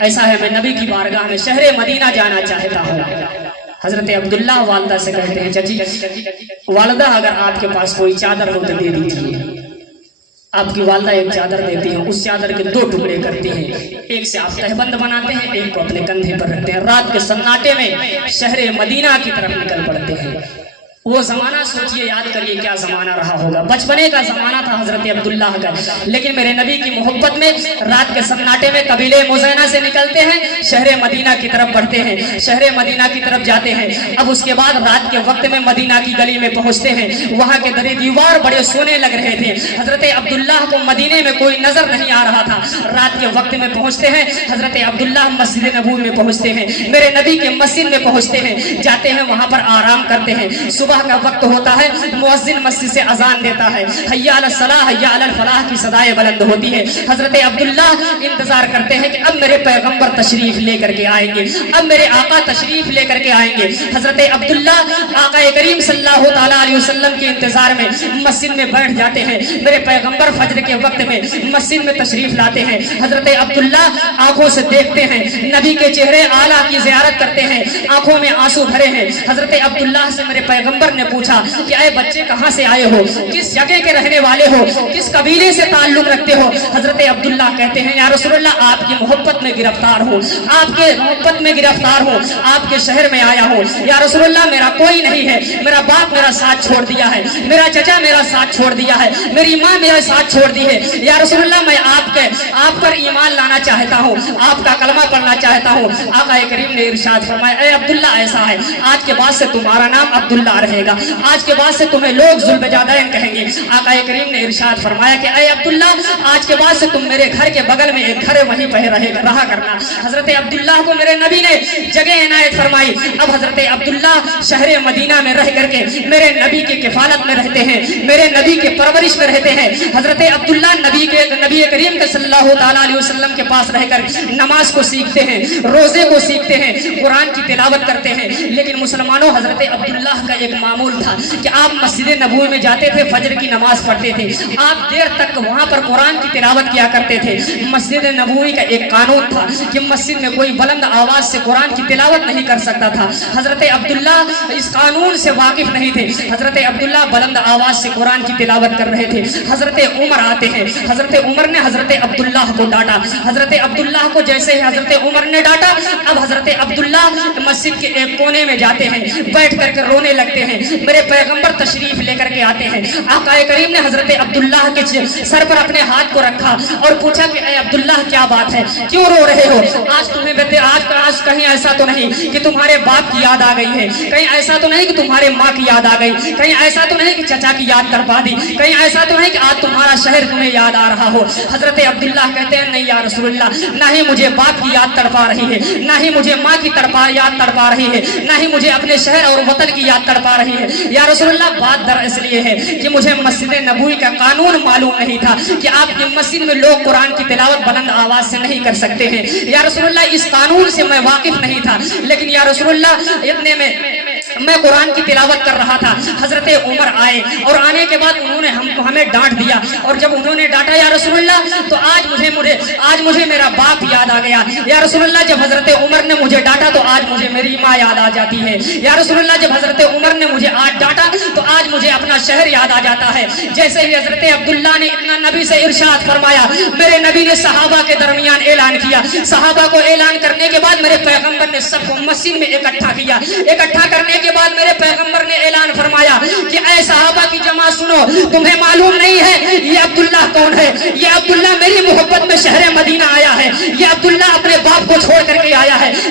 ایسا ہے میں نبی کی بارگاہ میں شہر مدینہ جانا چاہتا ہوں۔ حضرت عبداللہ والدہ سے کہتے ہیں چچی والدہ اگر آپ کے پاس کوئی چادر ہو تو دے دیجیے۔ آپ کی والدہ ایک چادر دیتی ہیں، اس چادر کے 2 ٹکڑے کرتی ہیں، ایک سے آپ تہبند بناتے ہیں، ایک کو اپنے کندھے پر رکھتے ہیں، رات کے سناٹے میں شہر مدینہ کی طرف نکل پڑتے ہیں۔ وہ زمانہ سوچئے، یاد کریے کیا زمانہ رہا ہوگا، بچپنے کا زمانہ تھا حضرت عبداللہ کا، لیکن میرے نبی کی محبت میں رات کے سناٹے میں قبیلے مزینہ سے نکلتے ہیں، شہر مدینہ کی طرف بڑھتے ہیں، شہر مدینہ کی طرف جاتے ہیں۔ اب اس کے بعد رات کے وقت میں مدینہ کی گلی میں پہنچتے ہیں، وہاں کے درے دیوار بڑے سونے لگ رہے تھے، حضرت عبداللہ کو مدینے میں کوئی نظر نہیں آ رہا تھا۔ رات کے وقت میں پہنچتے ہیں، حضرت عبداللہ مسجد نبوی میں پہنچتے ہیں، میرے نبی کے مسجد میں پہنچتے ہیں، جاتے ہیں وہاں پر آرام کرتے ہیں۔ صبح کا وقت ہوتا ہے، مؤذن مسجد سے اذان دیتا ہے، حی علی الصلاۃ حی علی الفلاح کی صدائیں بلند ہوتی ہے۔ حضرت عبداللہ انتظار کرتے ہیں کہ اب میرے پیغمبر تشریف لے کر کے آئیں گے، اب میرے آقا تشریف لے کر کے آئیں گے۔ حضرت عبداللہ آقا کریم صلی اللہ تعالیٰ علیہ وسلم کے انتظار میں مسجد میں بیٹھ جاتے ہیں، میرے پیغمبر فجر کے وقت میں مسجد میں تشریف لاتے ہیں۔ حضرت عبداللہ آنکھوں سے دیکھتے ہیں، نبی کے چہرے اعلیٰ کی زیارت کرتے ہیں، آنکھوں میں آنسو بھرے ہیں۔ حضرت عبداللہ سے میرے پیغمبر نے پوچھا کہ اے بچے کہاں سے آئے ہو، کس جگہ کے رہنے والے ہو، کس قبیلے سے تعلق رکھتے ہو؟ حضرت عبداللہ کہتے ہیں یا رسول اللہ آپ کی محبت میں گرفتار ہوں، آپ کے محبت میں گرفتار ہوں، آپ کے شہر میں آیا ہوں۔ یا رسول اللہ میرا کوئی نہیں ہے، میرا باپ میرا ساتھ چھوڑ دیا ہے، میرا چچا میرا ساتھ چھوڑ دیا ہے، میری ماں میرے ساتھ چھوڑ دی ہے۔ یا رسول اللہ میں آپ پر ایمان لانا چاہتا ہوں، آپ کا کلمہ پڑھنا چاہتا ہوں۔ آقا کریم نے ارشاد فرمایا اے عبداللہ ایسا ہے آج کے بعد سے تمہارا نام عبداللہ رہے گا، آج کے بعد سے تمہیں لوگ ذوالبجادین کہیں گے۔ آقا کریم نے ارشاد فرمایا کہ اے عبداللہ آج کے بعد سے تم میرے گھر کے بغل میں ایک گھر ہے وہیں پہ رہا کرنا۔ حضرت عبداللہ کو میرے نبی نے جگہ عنایت فرمائی۔ اب حضرت عبداللہ شہر مدینہ میں رہ کر کے میرے نبی کی کفالت میں رہتے ہیں، میرے نبی کے پرورش میں رہتے ہیں۔ حضرت عبداللہ نبی کریم صلی اللہ تعالیٰ علیہ وسلم کے پاس رہ کر نماز کو سیکھتے ہیں، روزے کو سیکھتے ہیں، قرآن کی تلاوت کرتے ہیں۔ لیکن مسلمانوں حضرت عبداللہ کا ایک معمول تھا کہ آپ مسجد نبوی میں جاتے تھے، فجر کی نماز پڑھتے تھے، آپ دیر تک وہاں پر قرآن کی تلاوت کیا کرتے تھے۔ مسجد نبوی کا ایک قانون تھا کہ مسجد میں کوئی بلند آواز سے قرآن کی تلاوت نہیں کر سکتا تھا۔ حضرت عبداللہ اس قانون سے واقف نہیں تھے، حضرت عبداللہ بلند آواز سے قرآن کی تلاوت کر رہے تھے۔ حضرت عمر آتے ہیں، حضرت عمر نے حضرت عبداللہ کو ڈانٹا، حضرت عبداللہ کو جیسے ہی حضرت عمر نے ڈانٹا، اب حضرت عبداللہ مسجد کے ایک کونے میں جاتے ہیں، بیٹھ کر کے رونے لگتے ہیں۔ میرے پیغمبر تشریف لے کر کے آتے ہیں، آقا کریم نے حضرت عبداللہ کے سر پر اپنے ہاتھ کو رکھا اور پوچھا کہ اے عبداللہ کیا بات ہے، کیوں رو رہے ہو؟ آج تمہیں آج کہیں ایسا تو نہیں کہ تمہارے باپ کی یاد آ گئی ہے، کہیں ایسا تو نہیں کہ تمہارے ماں کی یاد آ گئی، کہیں ایسا تو نہیں کہ چچا کی یاد تڑپا دی، کہیں ایسا تو نہیں کہ آج تمہارا شہر تمہیں یاد آ رہا ہو؟ حضرت عبداللہ کہتے ہیں نہیں یا رسول اللہ، نہ ہی مجھے باپ کی یاد تڑپا رہی ہے، نہ ہی مجھے ماں کی یاد تڑپا رہی ہے، نہ ہی مجھے اپنے شہر اور وطن کی یاد تڑپا رہی ہے۔ یا رسول اللہ بات در اس لیے ہے کہ مجھے مسجد نبوی کا قانون معلوم نہیں تھا کہ آپ کی مسجد میں لوگ قرآن کی تلاوت بلند آواز سے نہیں کر سکتے ہیں۔ یا رسول اللہ اس قانون سے میں واقف نہیں تھا، لیکن یا رسول اللہ اتنے میں قرآن کی تلاوت کر رہا تھا، حضرت عمر آئے اور آنے کے بعد انہوں نے ہمیں ڈانٹ دیا، اور جب انہوں نے ڈانٹا یا رسول اللہ تو آج مجھے میرا باپ یاد آ گیا۔ یا رسول اللہ جب حضرت عمر نے مجھے ڈانٹا تو آج مجھے میری ماں یاد آ جاتی ہے۔ یا رسول اللہ جب حضرت عمر نے مجھے آج ڈانٹا تو آج مجھے اپنا شہر یاد آ جاتا ہے۔ جیسے ہی حضرت عبداللہ نے اتنا نبی سے ارشاد فرمایا، میرے نبی نے صحابہ کے درمیان اعلان کیا، صحابہ کو اعلان کرنے کے بعد میرے پیغمبر نے سب کو مسجد میں اکٹھا کیا، اکٹھا کرنے کے بعد میرے پیغمبر نے اعلان فرمایا کہ اے صحابہ کی جماعت سنو، تمہیں معلوم نہیں ہے یہ عبداللہ کون ہے؟ یہ عبداللہ میری محبت میں شہر مدینہ آیا ہے، یہ عبداللہ اپنے باپ کو چھوڑ کر کے آیا ہے،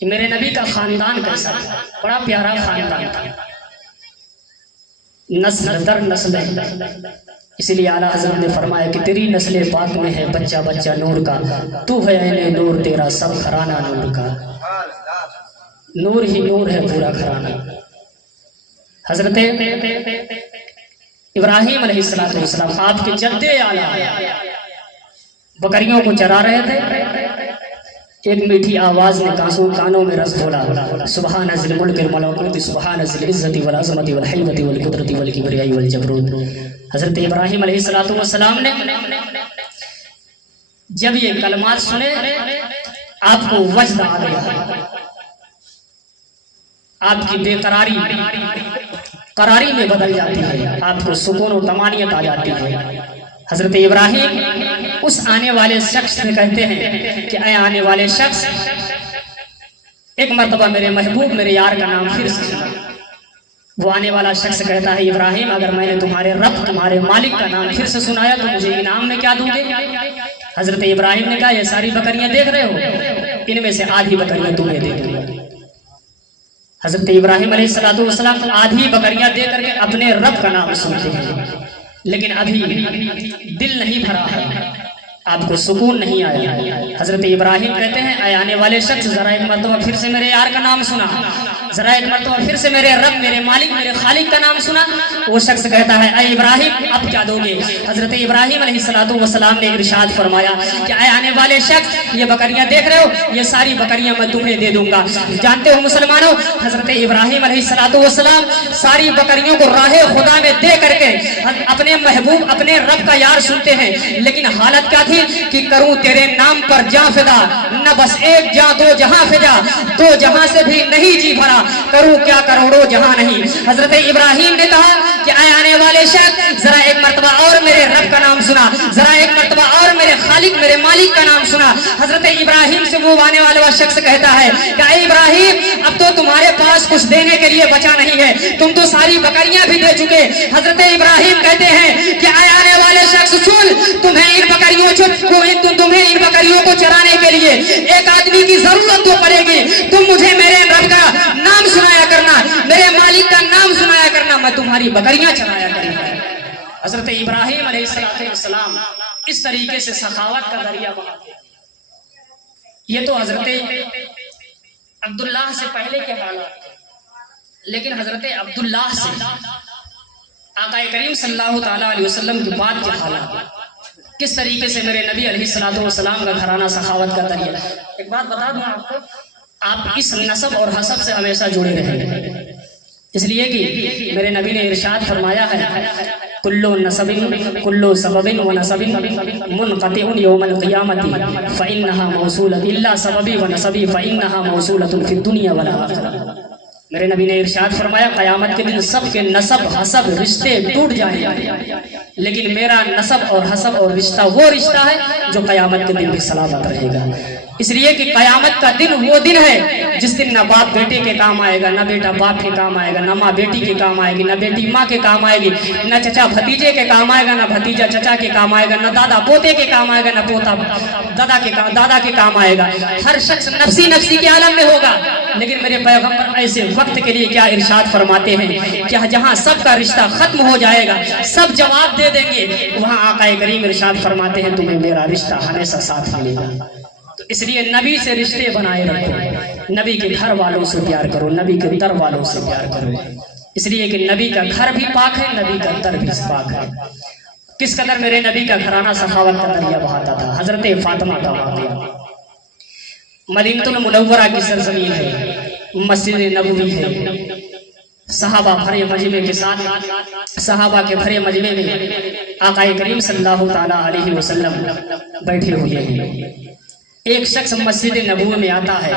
کہ میرے نبی کا خاندان کیسا تھا، بڑا پیارا خاندان تھا، نسل در نسل ہے۔ اس لیے اعلیٰ حضرت نے فرمایا کہ تیری نسل پاک میں ہے بچہ بچہ نور کا، تو ہے عین نور تیرا سب گھرانہ نور کا، نور ہی نور ہے پورا گھرانہ۔ حضرت ابراہیم علیہ السلام آپ کے جد اعلیٰ بکریوں کو چرا رہے تھے، ایک میٹھی آواز نے کانوں میں رس بولا، سبحان ذی الملک والملکوت، سبحان ذی العزت والعظمت والحیبت والقدرت والکبریاء والجبروت۔ حضرت ابراہیم علیہ السلام نے جب یہ کلمات سنے آپ کو وجد آ گیا، آپ کی بے قراری میں بدل جاتی ہے، آپ کو سکون و طمانینت آ جاتی ہے۔ حضرت ابراہیم اس آنے والے شخص سے کہتے ہیں کہ اے آنے والے شخص، ایک مرتبہ میرے محبوب میرے یار کا نام پھر سے سنا۔ وہ آنے والا شخص کہتا ہے ابراہیم، اگر میں نے تمہارے رب تمہارے مالک کا نام پھر سے سنایا تو مجھے انعام میں کیا دوں گے؟ حضرت ابراہیم نے کہا یہ ساری بکریاں دیکھ رہے ہو، ان میں سے آدھی بکریاں تمہیں دے دوں گا۔ حضرت ابراہیم علیہ السلام آدھی بکریاں دے کر کے اپنے رب کا نام سنتے ہیں، لیکن ابھی دل نہیں بھرا ہے، آپ کو سکون نہیں آیا۔ حضرت ابراہیم کہتے ہیں اے آنے والے شخص، ذرا ایک مرتبہ پھر سے میرے یار کا نام سنا، ذرا ایک مرتبہ پھر سے میرے رب میرے مالک میرے خالق کا نام سنا۔ وہ شخص کہتا ہے اے ابراہیم اب کیا دو گے؟ حضرت ابراہیم علیہ السلام نے ارشاد فرمایا کہ اے آنے والے شخص، یہ بکریاں دیکھ رہے ہو، یہ ساری بکریاں میں تمہیں دے دوں گا۔ جانتے ہو مسلمانوں، حضرت ابراہیم علیہ السلام ساری بکریوں کو راہ خدا میں دے کر کے اپنے محبوب اپنے رب کا یار سنتے ہیں، لیکن حالت کیا تھی کہ کروں تیرے نام پر جاں فدا، نہ بس ایک جاں دو جہاں فدا، دو جہاں سے بھی نہیں جی بھرا، کروں کیا کروڑوں جہاں نہیں۔ حضرت ابراہیم نے کہا کہ اے آنے والے شخص، ذرا ایک مرتبہ اور میرے رب کا نام سنا، ذرا ایک مرتبہ اور میرے خالق میرے مالک کا نام سنا۔ حضرت ابراہیم سے وہ آنے والا شخص کہتا ہے کہ اے ابراہیم اب تو تمہارے پاس کچھ دینے کے لیے بچا نہیں ہے، تم تو ساری بکریاں بھی دے چکے۔ حضرت ابراہیم کہتے ہیں کہ اے آنے والے شخص سن، تمہیں ان بکریوں کو چرانے کے لیے ایک آدمی کی ضرورت تو پڑے گی، تم مجھے میرے رب کا نام سنایا کرنا، میرے مالک کا نام سنایا کرنا، میں تمہاری بکریاں چرایا کروں گا۔ حضرت ابراہیم علیہ السلام اس طریقے سے سخاوت کا دریا بنا تھے۔ یہ تو حضرت عبداللہ سے پہلے کے حالات تھے، لیکن حضرت عبداللہ سے آقا کریم صلی اللہ تعالیٰ علیہ وسلم کے بعد کے حالات کس طریقے سے میرے نبی علیہ السلام کا گھرانہ سخاوت کا دریا۔ ایک بات بتا دوں آپ کو، آپ اس نسب اور حسب سے ہمیشہ جڑے رہیں، اس لیے کہ میرے نبی نے ارشاد فرمایا ہے کلو نسب کلو سبب و نسب منقطع یوم القیامت فإنها موصولۃ الا سببی و نسبی فإنها موصولۃ فی الدنیا والآخرہ۔ میرے نبی نے ارشاد فرمایا قیامت کے دن سب کے نسب حسب رشتے ٹوٹ جائیں گے، لیکن میرا نسب اور حسب اور رشتہ وہ رشتہ ہے جو قیامت کے دن بھی سلامت رہے گا۔ اس لیے کہ قیامت کا دن وہ دن ہے جس دن نہ باپ بیٹے کے کام آئے گا، نہ بیٹا باپ کے کام آئے گا، نہ ماں بیٹی کے کام آئے گی، نہ بیٹی ماں کے کام آئے گی، نہ چچا بھتیجے کے کام آئے گا، نہ بھتیجا چچا کے کام آئے گا، نہ دادا پوتے کے کام آئے گا، نہ پوتا دادا کے کام آئے گا۔ ہر شخص نفسی نفسی کے عالم میں ہوگا، لیکن میرے پیغمبر ایسے وقت کے لیے کیا ارشاد فرماتے ہیں کہ جہاں سب کا رشتہ ختم ہو جائے گا، سب جواب دے دیں گے، وہاں آقا کریم ارشاد فرماتے ہیں تمہیں میرا رشتہ ہمیشہ ساتھ ملے گا۔ تو اس لیے نبی سے رشتے بنائے رکھو، نبی کے گھر والوں سے پیار کرو، نبی کے در والوں سے پیار کرو، اس لیے کہ نبی کا گھر بھی پاک ہے، نبی کا در بھی پاک ہے۔ کس قدر میرے نبی کا گھرانہ سخاوت کا دریا بہاتا تھا۔ حضرت فاطمہ کا واقعہ، مدینہ المنورہ کی سرزمین ہے، مسجد نبوی ہے، صحابہ بھرے مجمع کے ساتھ، صحابہ کے بھرے مجمع میں آقا کریم صلی اللہ تعالیٰ علیہ وسلم بیٹھے ہوئے ہیں۔ ایک شخص مسجد نبوی میں آتا ہے،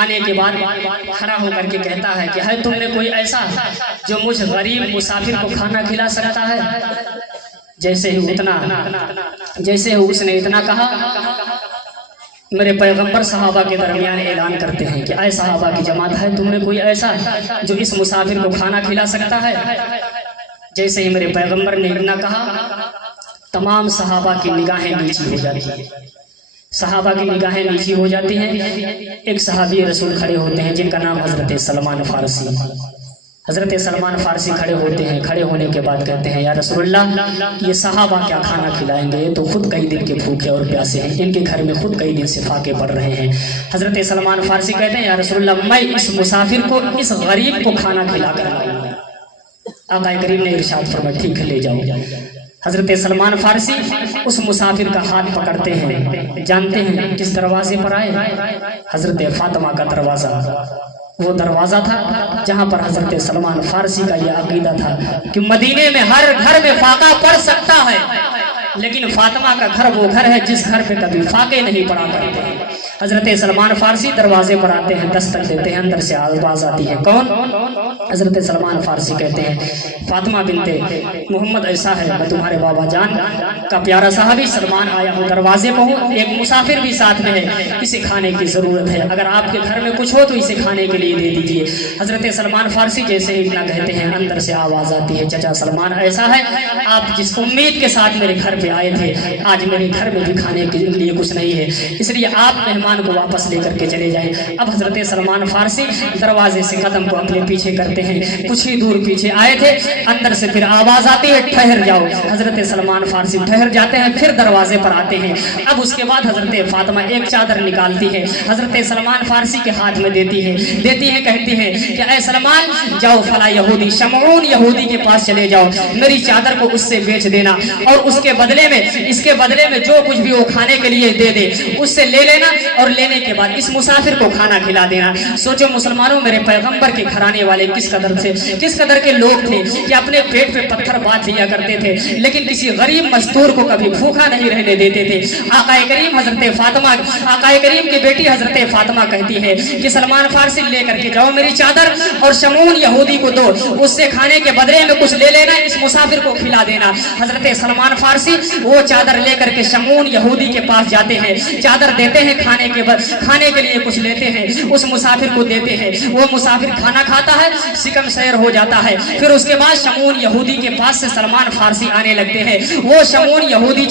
آنے کے بعد کھڑا ہو کر کے کہتا ہے کہ ہے تم نے کوئی ایسا جو مجھ غریب مسافر کو کھانا کھلا سکتا ہے؟ جیسے ہی اس نے اتنا کہا، میرے پیغمبر صحابہ کے درمیان اعلان کرتے ہیں کہ اے صحابہ کی جماعت، ہے تم نے کوئی ایسا جو اس مسافر کو کھانا کھلا سکتا ہے؟ جیسے ہی میرے پیغمبر نے اتنا کہا، تمام صحابہ کی نگاہیں نیچی ہو جاتی ہیں، صحابہ کی نگاہیں نیچی ہو جاتی ہیں. ایک صحابی رسول کھڑے ہوتے ہیں جن کا نام حضرت سلمان فارسی. حضرت سلمان فارسی کھڑے ہوتے ہیں. کھڑے ہونے کے بعد کہتے ہیں یا رسول اللہ یہ صحابہ کیا کھانا کھلائیں گے, یہ تو خود کئی دن کے بھوکے اور پیاسے ہیں, ان کے گھر میں خود کئی دن سے فاقے پڑ رہے ہیں. حضرت سلمان فارسی کہتے ہیں یا رسول اللہ میں اس مسافر کو, اس غریب کو کھانا کھلا کر لاؤں گا. آقا کریم نے ارشاد فرمایا ٹھیک ہے لے جاؤ. حضرت سلمان فارسی اس مسافر کا ہاتھ پکڑتے ہیں. جانتے ہیں کس دروازے پر آئے؟ حضرت فاطمہ کا دروازہ. وہ دروازہ تھا جہاں پر حضرت سلمان فارسی کا یہ عقیدہ تھا کہ مدینے میں ہر گھر میں فاقہ پڑ سکتا ہے, لیکن فاطمہ کا گھر وہ گھر ہے جس گھر پہ کبھی فاقے نہیں پڑا کرتے. حضرت سلمان فارسی دروازے پر آتے ہیں, دستک دیتے ہیں, اندر سے آواز آتی ہے کون؟ حضرت سلمان فارسی کہتے ہیں فاطمہ بنت محمد ایسا ہے میں تمہارے بابا جان کا پیارا صحابی سلمان آیا ہوں, دروازے پہ ہوں, ایک مسافر بھی ساتھ میں ہے, اسے کھانے کی ضرورت ہے, اگر آپ کے گھر میں کچھ ہو تو اسے کھانے کے لیے دے دیجیے. حضرت سلمان فارسی جیسے ہی اتنا کہتے ہیں اندر سے آواز آتی ہے چچا سلمان ایسا ہے آپ جس امید کے ساتھ میرے گھر پہ آئے تھے آج میرے گھر میں بھی کھانے کے لیے کچھ نہیں ہے, اس لیے آپ مہمان کو واپس لے کر کے چلے جائیں. اب حضرت سلمان فارسی دروازے سے قدم کو اپنے پیچھے کرتے ہیں, کچھ ہی دور پیچھے آئے تھے, اندر سے پھر آواز آتی ہے ٹھہر جاؤ. حضرت سلمان فارسی ٹھہر جاتے ہیں, پھر دروازے پر آتے ہیں. اب اس کے بعد حضرت فاطمہ ایک چادر نکالتی ہے, حضرت سلمان فارسی کے ہاتھ میں دیتی ہے کہتی ہے کہ اے سلمان جاؤ فلاں یہودی شمعون یہودی کے پاس چلے جاؤ, میری چادر کو اس سے بیچ دینا اور اس کے بدلے میں جو کچھ بھی وہ کھانے کے لیے دے دے اس سے لے لینا, اور لینے کے بعد اس مسافر کو کھانا کھلا دینا. سوچو مسلمانوں میرے پیغمبر کے گھرانے والے کس قدر کے لوگ تھے کہ اپنے پیٹ پہ پتھر باندھ لیا کرتے تھے, لیکن کسی غریب مزدور کو کبھی بھوکا نہیں رہنے دیتے تھے. آقا کریم کی بیٹی حضرت فاطمہ کہتی ہے کہ سلمان فارسی لے کر کے جاؤ میری چادر اور شمعون یہودی کو دو, اس سے کھانے کے بدلے میں کچھ لے لینا, اس مسافر کو کھلا دینا. حضرت سلمان فارسی وہ چادر لے کر کے شمعون یہودی کے پاس جاتے ہیں, چادر دیتے ہیں, کھانے کے لیے کچھ لیتے ہیں, اس مسافر کو دیتے ہیں. وہ مسافر کھانا کھاتا ہے, سکم سیر ہو جاتا ہے. پھر اس کے بعد شمعون یہودی کے پاس سے سلمان فارسی آنے لگتے ہیں. وہ شمعون یہودی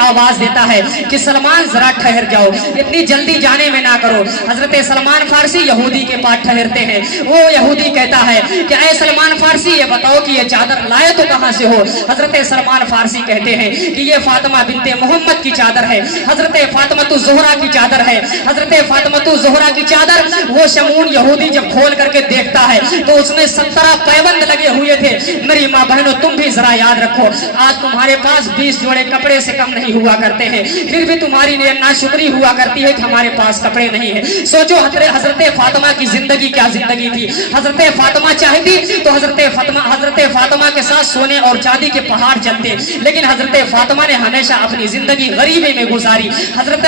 آواز دیتا ہے کہ سلمان ذرا ٹھہر جاؤ, اتنی جلدی جانے میں نہ کرو. حضرت سلمان فارسی یہودی کے پاس ٹھہرتے ہیں. وہ یہودی کہتا ہے کہ اے سلمان فارسی یہ بتاؤ کہ یہ چادر لائے تو کہاں سے ہو؟ حضرت سلمان فارسی کہتے ہیں کہ یہ فاطمہ بنت محمد کی چادر ہے, حضرت فاطمہ زہرا کی چادر ہے. حضرت فاطمہ زہرا کی چادر وہ شمعون یہودی جب کھول کر کے دیکھتا ہے تو اس میں 17 پیبند لگے ہوئے تھے. میری ماں بہنوں تم بھی ذرا یاد رکھو, آج تمہارے پاس 20 جوڑے کپڑے سے کم نہیں ہوا کرتے ہیں, پھر بھی تمہاری ناشکری ہوا کرتی ہے کہ ہمارے پاس کپڑے نہیں ہیں. سوچو حضرت فاطمہ کی زندگی کیا زندگی تھی. حضرت فاطمہ چاہتی تو حضرت فاطمہ کے ساتھ سونے اور چاندی کے پہاڑ چلتے, لیکن حضرت فاطمہ نے ہمیشہ اپنی زندگی غریبی میں گزاری. حضرت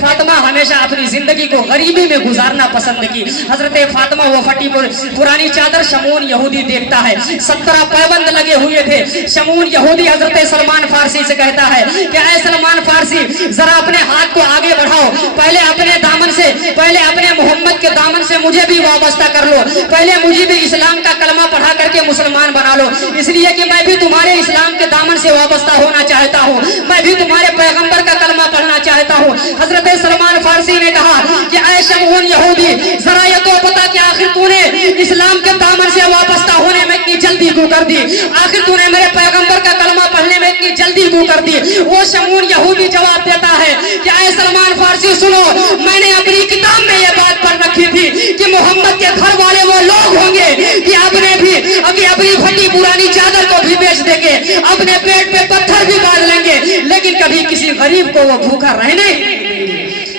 فاطمہ ہمیشہ اپنی زندگی کو غریبی میں گزارنا پسند کی. حضرت فاطمہ وہ پھٹی پرانی چادر شمعون یہودی دیکھتا ہے, 17 پیبند لگے ہوئے تھے. شمعون یہودی حضرت سلمان فارسی سے کہتا ہے کہ اے سلمان فارسی ذرا اپنے ہاتھ کو آگے بڑھاؤ, پہلے اپنے محمد کے دامن سے مجھے بھی وابستہ کر لو, پہلے مجھے بھی اسلام کا کلمہ پڑھا کر کے مسلمان بنا لو, اس لیے کہ میں بھی تمہارے اسلام کے دامن سے وابستہ ہونا چاہتا ہوں, میں بھی تمہارے پیغمبر کا کلمہ پڑھنا چاہتا ہوں. حضرت سلمان فارسی نے کہا کہ اے شمعون یہودی ذرا یہ تو پتا کہ آخر تو نے اسلام کے دامن سے وابستہ ہونے میں اتنی جلدی کیوں کر دی, آخر تو نے میرے پیغمبر کا کلمہ پڑھنے میں اتنی جلدی کیوں کر دی. وہ شمعون یہودی جواب دیتا ہے کہ اے سلمان فارسی سنو, میں نے اپنی کتاب میں یہ بات پڑھ رکھی تھی کہ محمد کے گھر والے وہ لوگ ہوں گے کہ اپنی پھٹی پرانی چادر کو بھی بیچ دیں گے, اپنے پیٹ پہ پتھر بھی باندھ لیں گے, لیکن کبھی کسی غریب کو وہ بھوکا رہنے.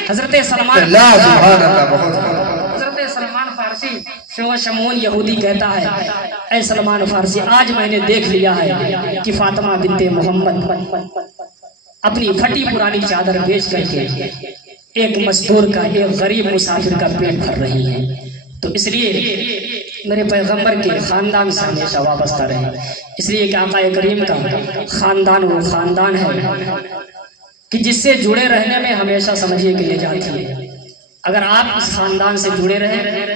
حضرت سلمان فارسی شمعون یہودی کہتا ہے اے سلمان فارسی آج میں نے دیکھ لیا ہے کہ فاطمہ بنت محمد اپنی پھٹی پرانی چادر بیچ کر کے ایک مزدور کا, ایک غریب مسافر کا پیٹ بھر رہی ہے, تو اس لیے میرے پیغمبر کے خاندان سے ہمیشہ وابستہ رہے, اس لیے کہ آقا کریم کا خاندان وہ خاندان ہے کہ جس سے جڑے رہنے میں ہمیشہ سمجھیے کہ نجات ہے. اگر آپ اس خاندان سے جڑے رہیں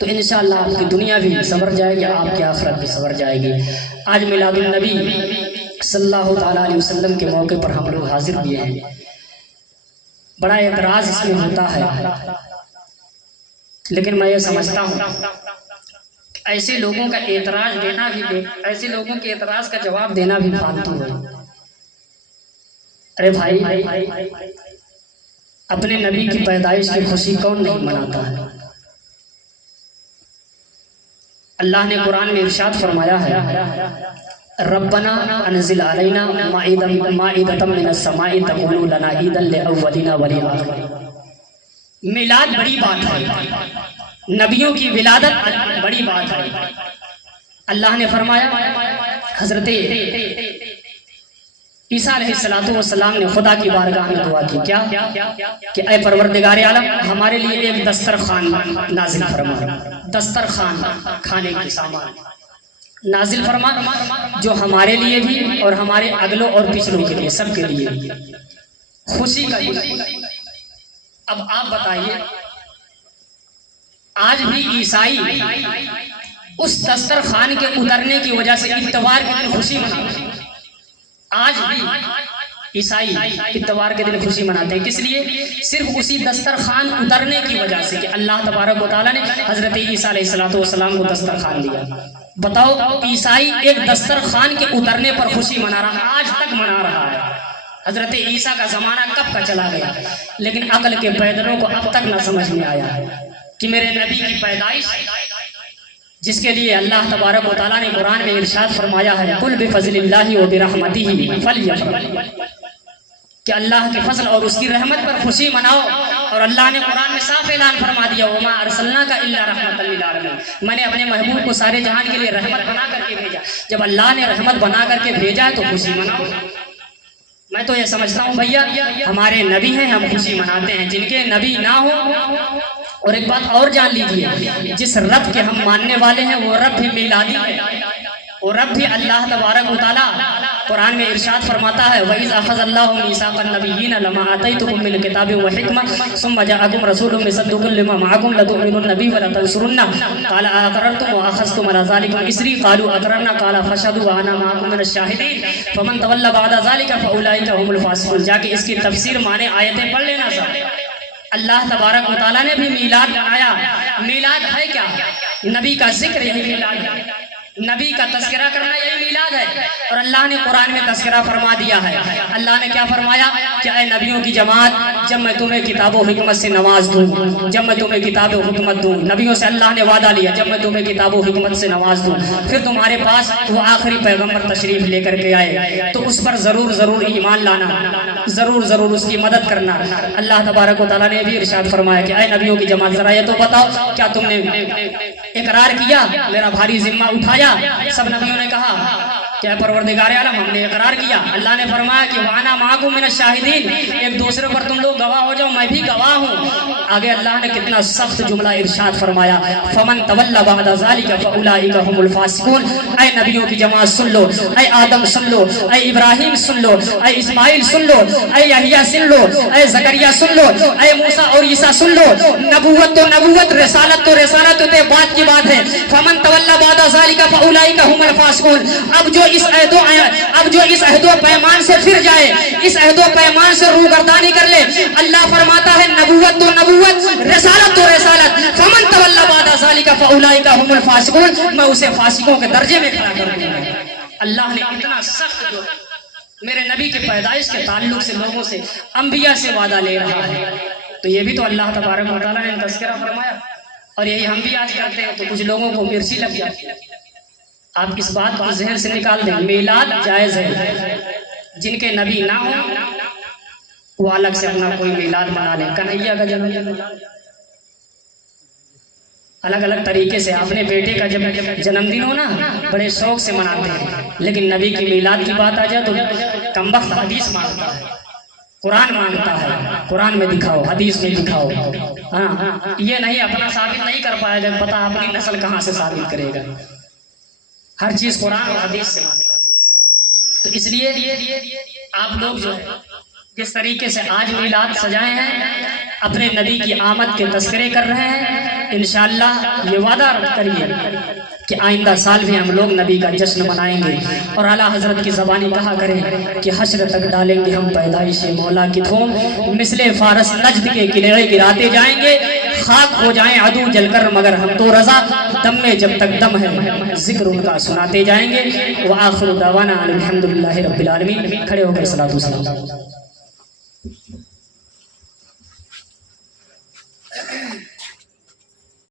تو انشاءاللہ آپ کی دنیا بھی سنور جائے گی, آپ کی آخرت بھی سنور جائے گی. آج میلاد النبی صلی اللہ تعالیٰ علیہ وسلم کے موقع پر ہم لوگ حاضر ہوئے ہیں. بڑا اعتراض اس میں ہوتا ہے، لیکن میں یہ سمجھتا ہوں کہ ایسے لوگوں کا اعتراض دینا بھی ایسے لوگوں کے اعتراض کا جواب دینا بھی فالتو ہے۔ ارے بھائی، اپنے نبی کی پیدائش کی خوشی کون نہیں مناتا ہے؟ اللہ نے قرآن میں ارشاد فرمایا ہے، ربنا انزل علینا مائدۃ من السماء تکون لنا عیدا لاولنا ولآخرین۔ میلاد بڑی بات ہے، نبیوں کی ولادت بڑی بات ہے۔ اللہ نے فرمایا، حضرت عیسیٰ علیہ السلام نے خدا کی بارگاہ میں دعا کی، کیا کہ اے پروردگار عالم، ہمارے لیے ایک دسترخوان نازل فرما، دسترخوان کھانے کی سامان نازل فرما، جو ہمارے لیے بھی اور ہمارے اگلوں اور پچھلوں کے لیے، سب کے لیے خوشی کا دن۔ اب آپ بتائیے، آج بھی عیسائی اس دسترخوان کے اترنے کی وجہ سے اتوار کے دن خوشی مناتے ہیں۔ آج بھی عیسائی اتوار کے دن خوشی مناتے ہیں، کس لیے؟ صرف اسی دسترخوان اترنے کی وجہ سے کہ اللہ تبارک و تعالیٰ نے حضرت عیسیٰ علیہ السلام کو دسترخوان دیا۔ بتاؤ، عیسائی ایک دسترخوان کے اترنے پر خوشی منا رہا، آج تک منا رہا ہے۔ حضرت عیسیٰ کا زمانہ کب کا چلا گیا، لیکن عقل کے پیدلوں کو اب تک نہ سمجھ میں آیا کہ میرے نبی کی پیدائش، جس کے لیے اللہ تبارک و تعالیٰ نے قرآن میں ارشاد فرمایا ہے، قل بفضل اللہ وبرحمتہ فلیفرحوا، کہ اللہ کے فضل اور اس کی رحمت پر خوشی مناؤ۔ اور اللہ نے قرآن میں صاف اعلان فرما دیا، وما ارسلناک الا رحمۃ للعالمین، میں نے اپنے محبوب کو سارے جہان کے لیے رحمت بنا کر کے بھیجا۔ جب اللہ نے رحمت بنا کر کے بھیجا ہے تو خوشی مناؤ۔ میں تو یہ سمجھتا ہوں بھیا، ہمارے نبی ہیں، ہم خوشی مناتے ہیں، جن کے نبی نہ ہو۔ اور ایک بات اور جان لیجئے، جس رب کے ہم ماننے والے ہیں وہ رب بھی میلادی ہے، وہ رب بھی اللہ تبارک و تعالیٰ قرآن میں ارشاد فرماتا ہے، وَإِذْ أَخَذَ اللَّهُ مِيثَاقَ النَّبِيِّينَ لَمَا آتَيْتُكُم مِّن كِتَابٍ وَحِكْمَةٍ ثُمَّ جَاءَكُمْ رَسُولٌ مُصَدِّقٌ لِّمَا مَعَكُمْ لَتُؤْمِنُنَّ بِهِ وَلَتَنصُرُنَّهُ قَالَ أَأَقْرَرْتُمْ وَأَخَذْتُمْ عَلَىٰ ذَلِكُمْ إِصْرِي قَالُوا أَقْرَرْنَا قَالَ فَاشْهَدُوا وَأَنَا مَعَكُمْ مِنَ الشَّاهِدِينَ فَمَن تَوَلَّىٰ بَعْدَ ذَلِكَ فَأُولَٰئِكَ هُمُ الْفَاسِقُونَ۔ جا کے اس کی تفسیر معنی آیتیں پڑھ لینا سب۔ اللہ تبارک و تعالیٰ نے بھی میلاد منایا۔ میلاد ہے کیا؟ نبی کا ذکر، یہی میلاد ہے، نبی کا تذکرہ کرنا یہی میلاد ہے۔ اور اللہ نے قرآن میں تذکرہ فرما دیا ہے۔ اللہ نے کیا فرمایا کہ اے نبیوں کی جماعت، جب میں تمہیں کتاب و حکمت سے نواز دوں، جب میں تمہیں کتاب و حکمت دوں، نبیوں سے اللہ نے وعدہ لیا، جب میں تمہیں کتاب و حکمت سے نواز دوں، پھر تمہارے پاس وہ آخری پیغمبر تشریف لے کر کے آئے تو اس پر ضرور ضرور ایمان لانا، ضرور ضرور اس کی مدد کرنا۔ اللہ تبارک و تعالیٰ نے بھی ارشاد فرمایا کہ اے نبیوں کی جماعت، ذرا یہ تو بتاؤ، کیا تم نے اقرار کیا، میرا بھاری ذمہ اٹھایا؟ سب نبیوں نے کہا کہ پروردگار عالم، ہم نے اقرار کیا۔ اللہ نے فرمایا کہ وَأَنَا مَعَكُم مِّنَ الشَّاهِدِينَ، ایک دوسرے پر تم لوگ گواہ ہو جاؤ، میں بھی گواہ ہوں۔ آگے اللہ نے کتنا سخت جملہ ارشاد فرمایا، فَمَن تَوَلَّىٰ بَعْدَ ذَلِكَ فَأُولَٰئِكَ هُمُ الْفَاسِقُونَ۔ اے نبیوں کی جماعت سن لو، اے آدم سن لو، اے ابراہیم سن لو، اے اسماعیل سن لو، اے یحییٰ سن لو، اے زکریا سن لو، اے موسیٰ اور عیسیٰ سن لو۔ نبوت تو نبوت، رسالت تو رسالت، تو بات کی بات ہے۔ فَمَن تَوَلَّىٰ بَعْدَ ذَلِكَ فَأُولَٰئِكَ هُمُ الْفَاسِقُونَ۔ اب جو اس عہد و پیمان سے پھر جائے، اس عہد و پیمان سے روگردانی کر لے، اللہ فرماتا ہے نبوت تو نبوت، رسالت تو رسالت، فمن تولی بعد ذلک فاولئک هم الفاسقون، میں اسے فاسقوں کے درجے میں کھڑا کر دوں گا۔ اللہ نے اتنا سخت جو میرے نبی کے پیدائش کے تعلق سے لوگوں سے، انبیاء سے وعدہ لے رہا ہے، تو یہ بھی تو اللہ تبارک و تعالیٰ نے تذکرہ فرمایا، اور یہی ہم بھی آج کرتے ہیں، تو کچھ لوگوں کو مرچی لگ جاتی ہے۔ آپ اس بات کو ذہن سے نکال دیں، میلاد جائز ہے، جن کے نبی نہ ہوں وہ الگ سے اپنا کوئی میلاد منا لیں۔ کنہیا کا جنم الگ الگ طریقے سے، اپنے بیٹے کا جب جنم دن ہو نا بڑے شوق سے مناتے ہیں، لیکن نبی کی میلاد کی بات آ جائے تو کمبخت حدیث مانگتا ہے، قرآن مانگتا ہے، قرآن میں دکھاؤ، حدیث میں دکھاؤ۔ ہاں، یہ نہیں اپنا ثابت نہیں کر پائے گا، پتا اپنی نسل کہاں سے ثابت کرے گا، ہر چیز قرآن اور حدیث سے مانگتا ہے۔ تو اس لیے آپ لوگ جو جس طریقے سے آج میلاد سجائے ہیں، اپنے نبی کی آمد کے تذکرے کر رہے ہیں، انشاءاللہ یہ وعدہ کریے کہ آئندہ سال بھی ہم لوگ نبی کا جشن منائیں گے اور اعلیٰ حضرت کی زبانی کہا کریں کہ حشر تک ڈالیں گے ہم پیدائش مولا کی دھوم، مثل فارس نجد کے قلعے گراتے جائیں گے، خاک ہو جائیں عدو جل کر مگر ہم تو رضا، دم میں جب تک دم ہے ذکر ان کا سناتے جائیں گے۔ وآخر دعوانا الحمدللہ رب العالمین۔ کھڑے ہو کر صلاۃ و سلام۔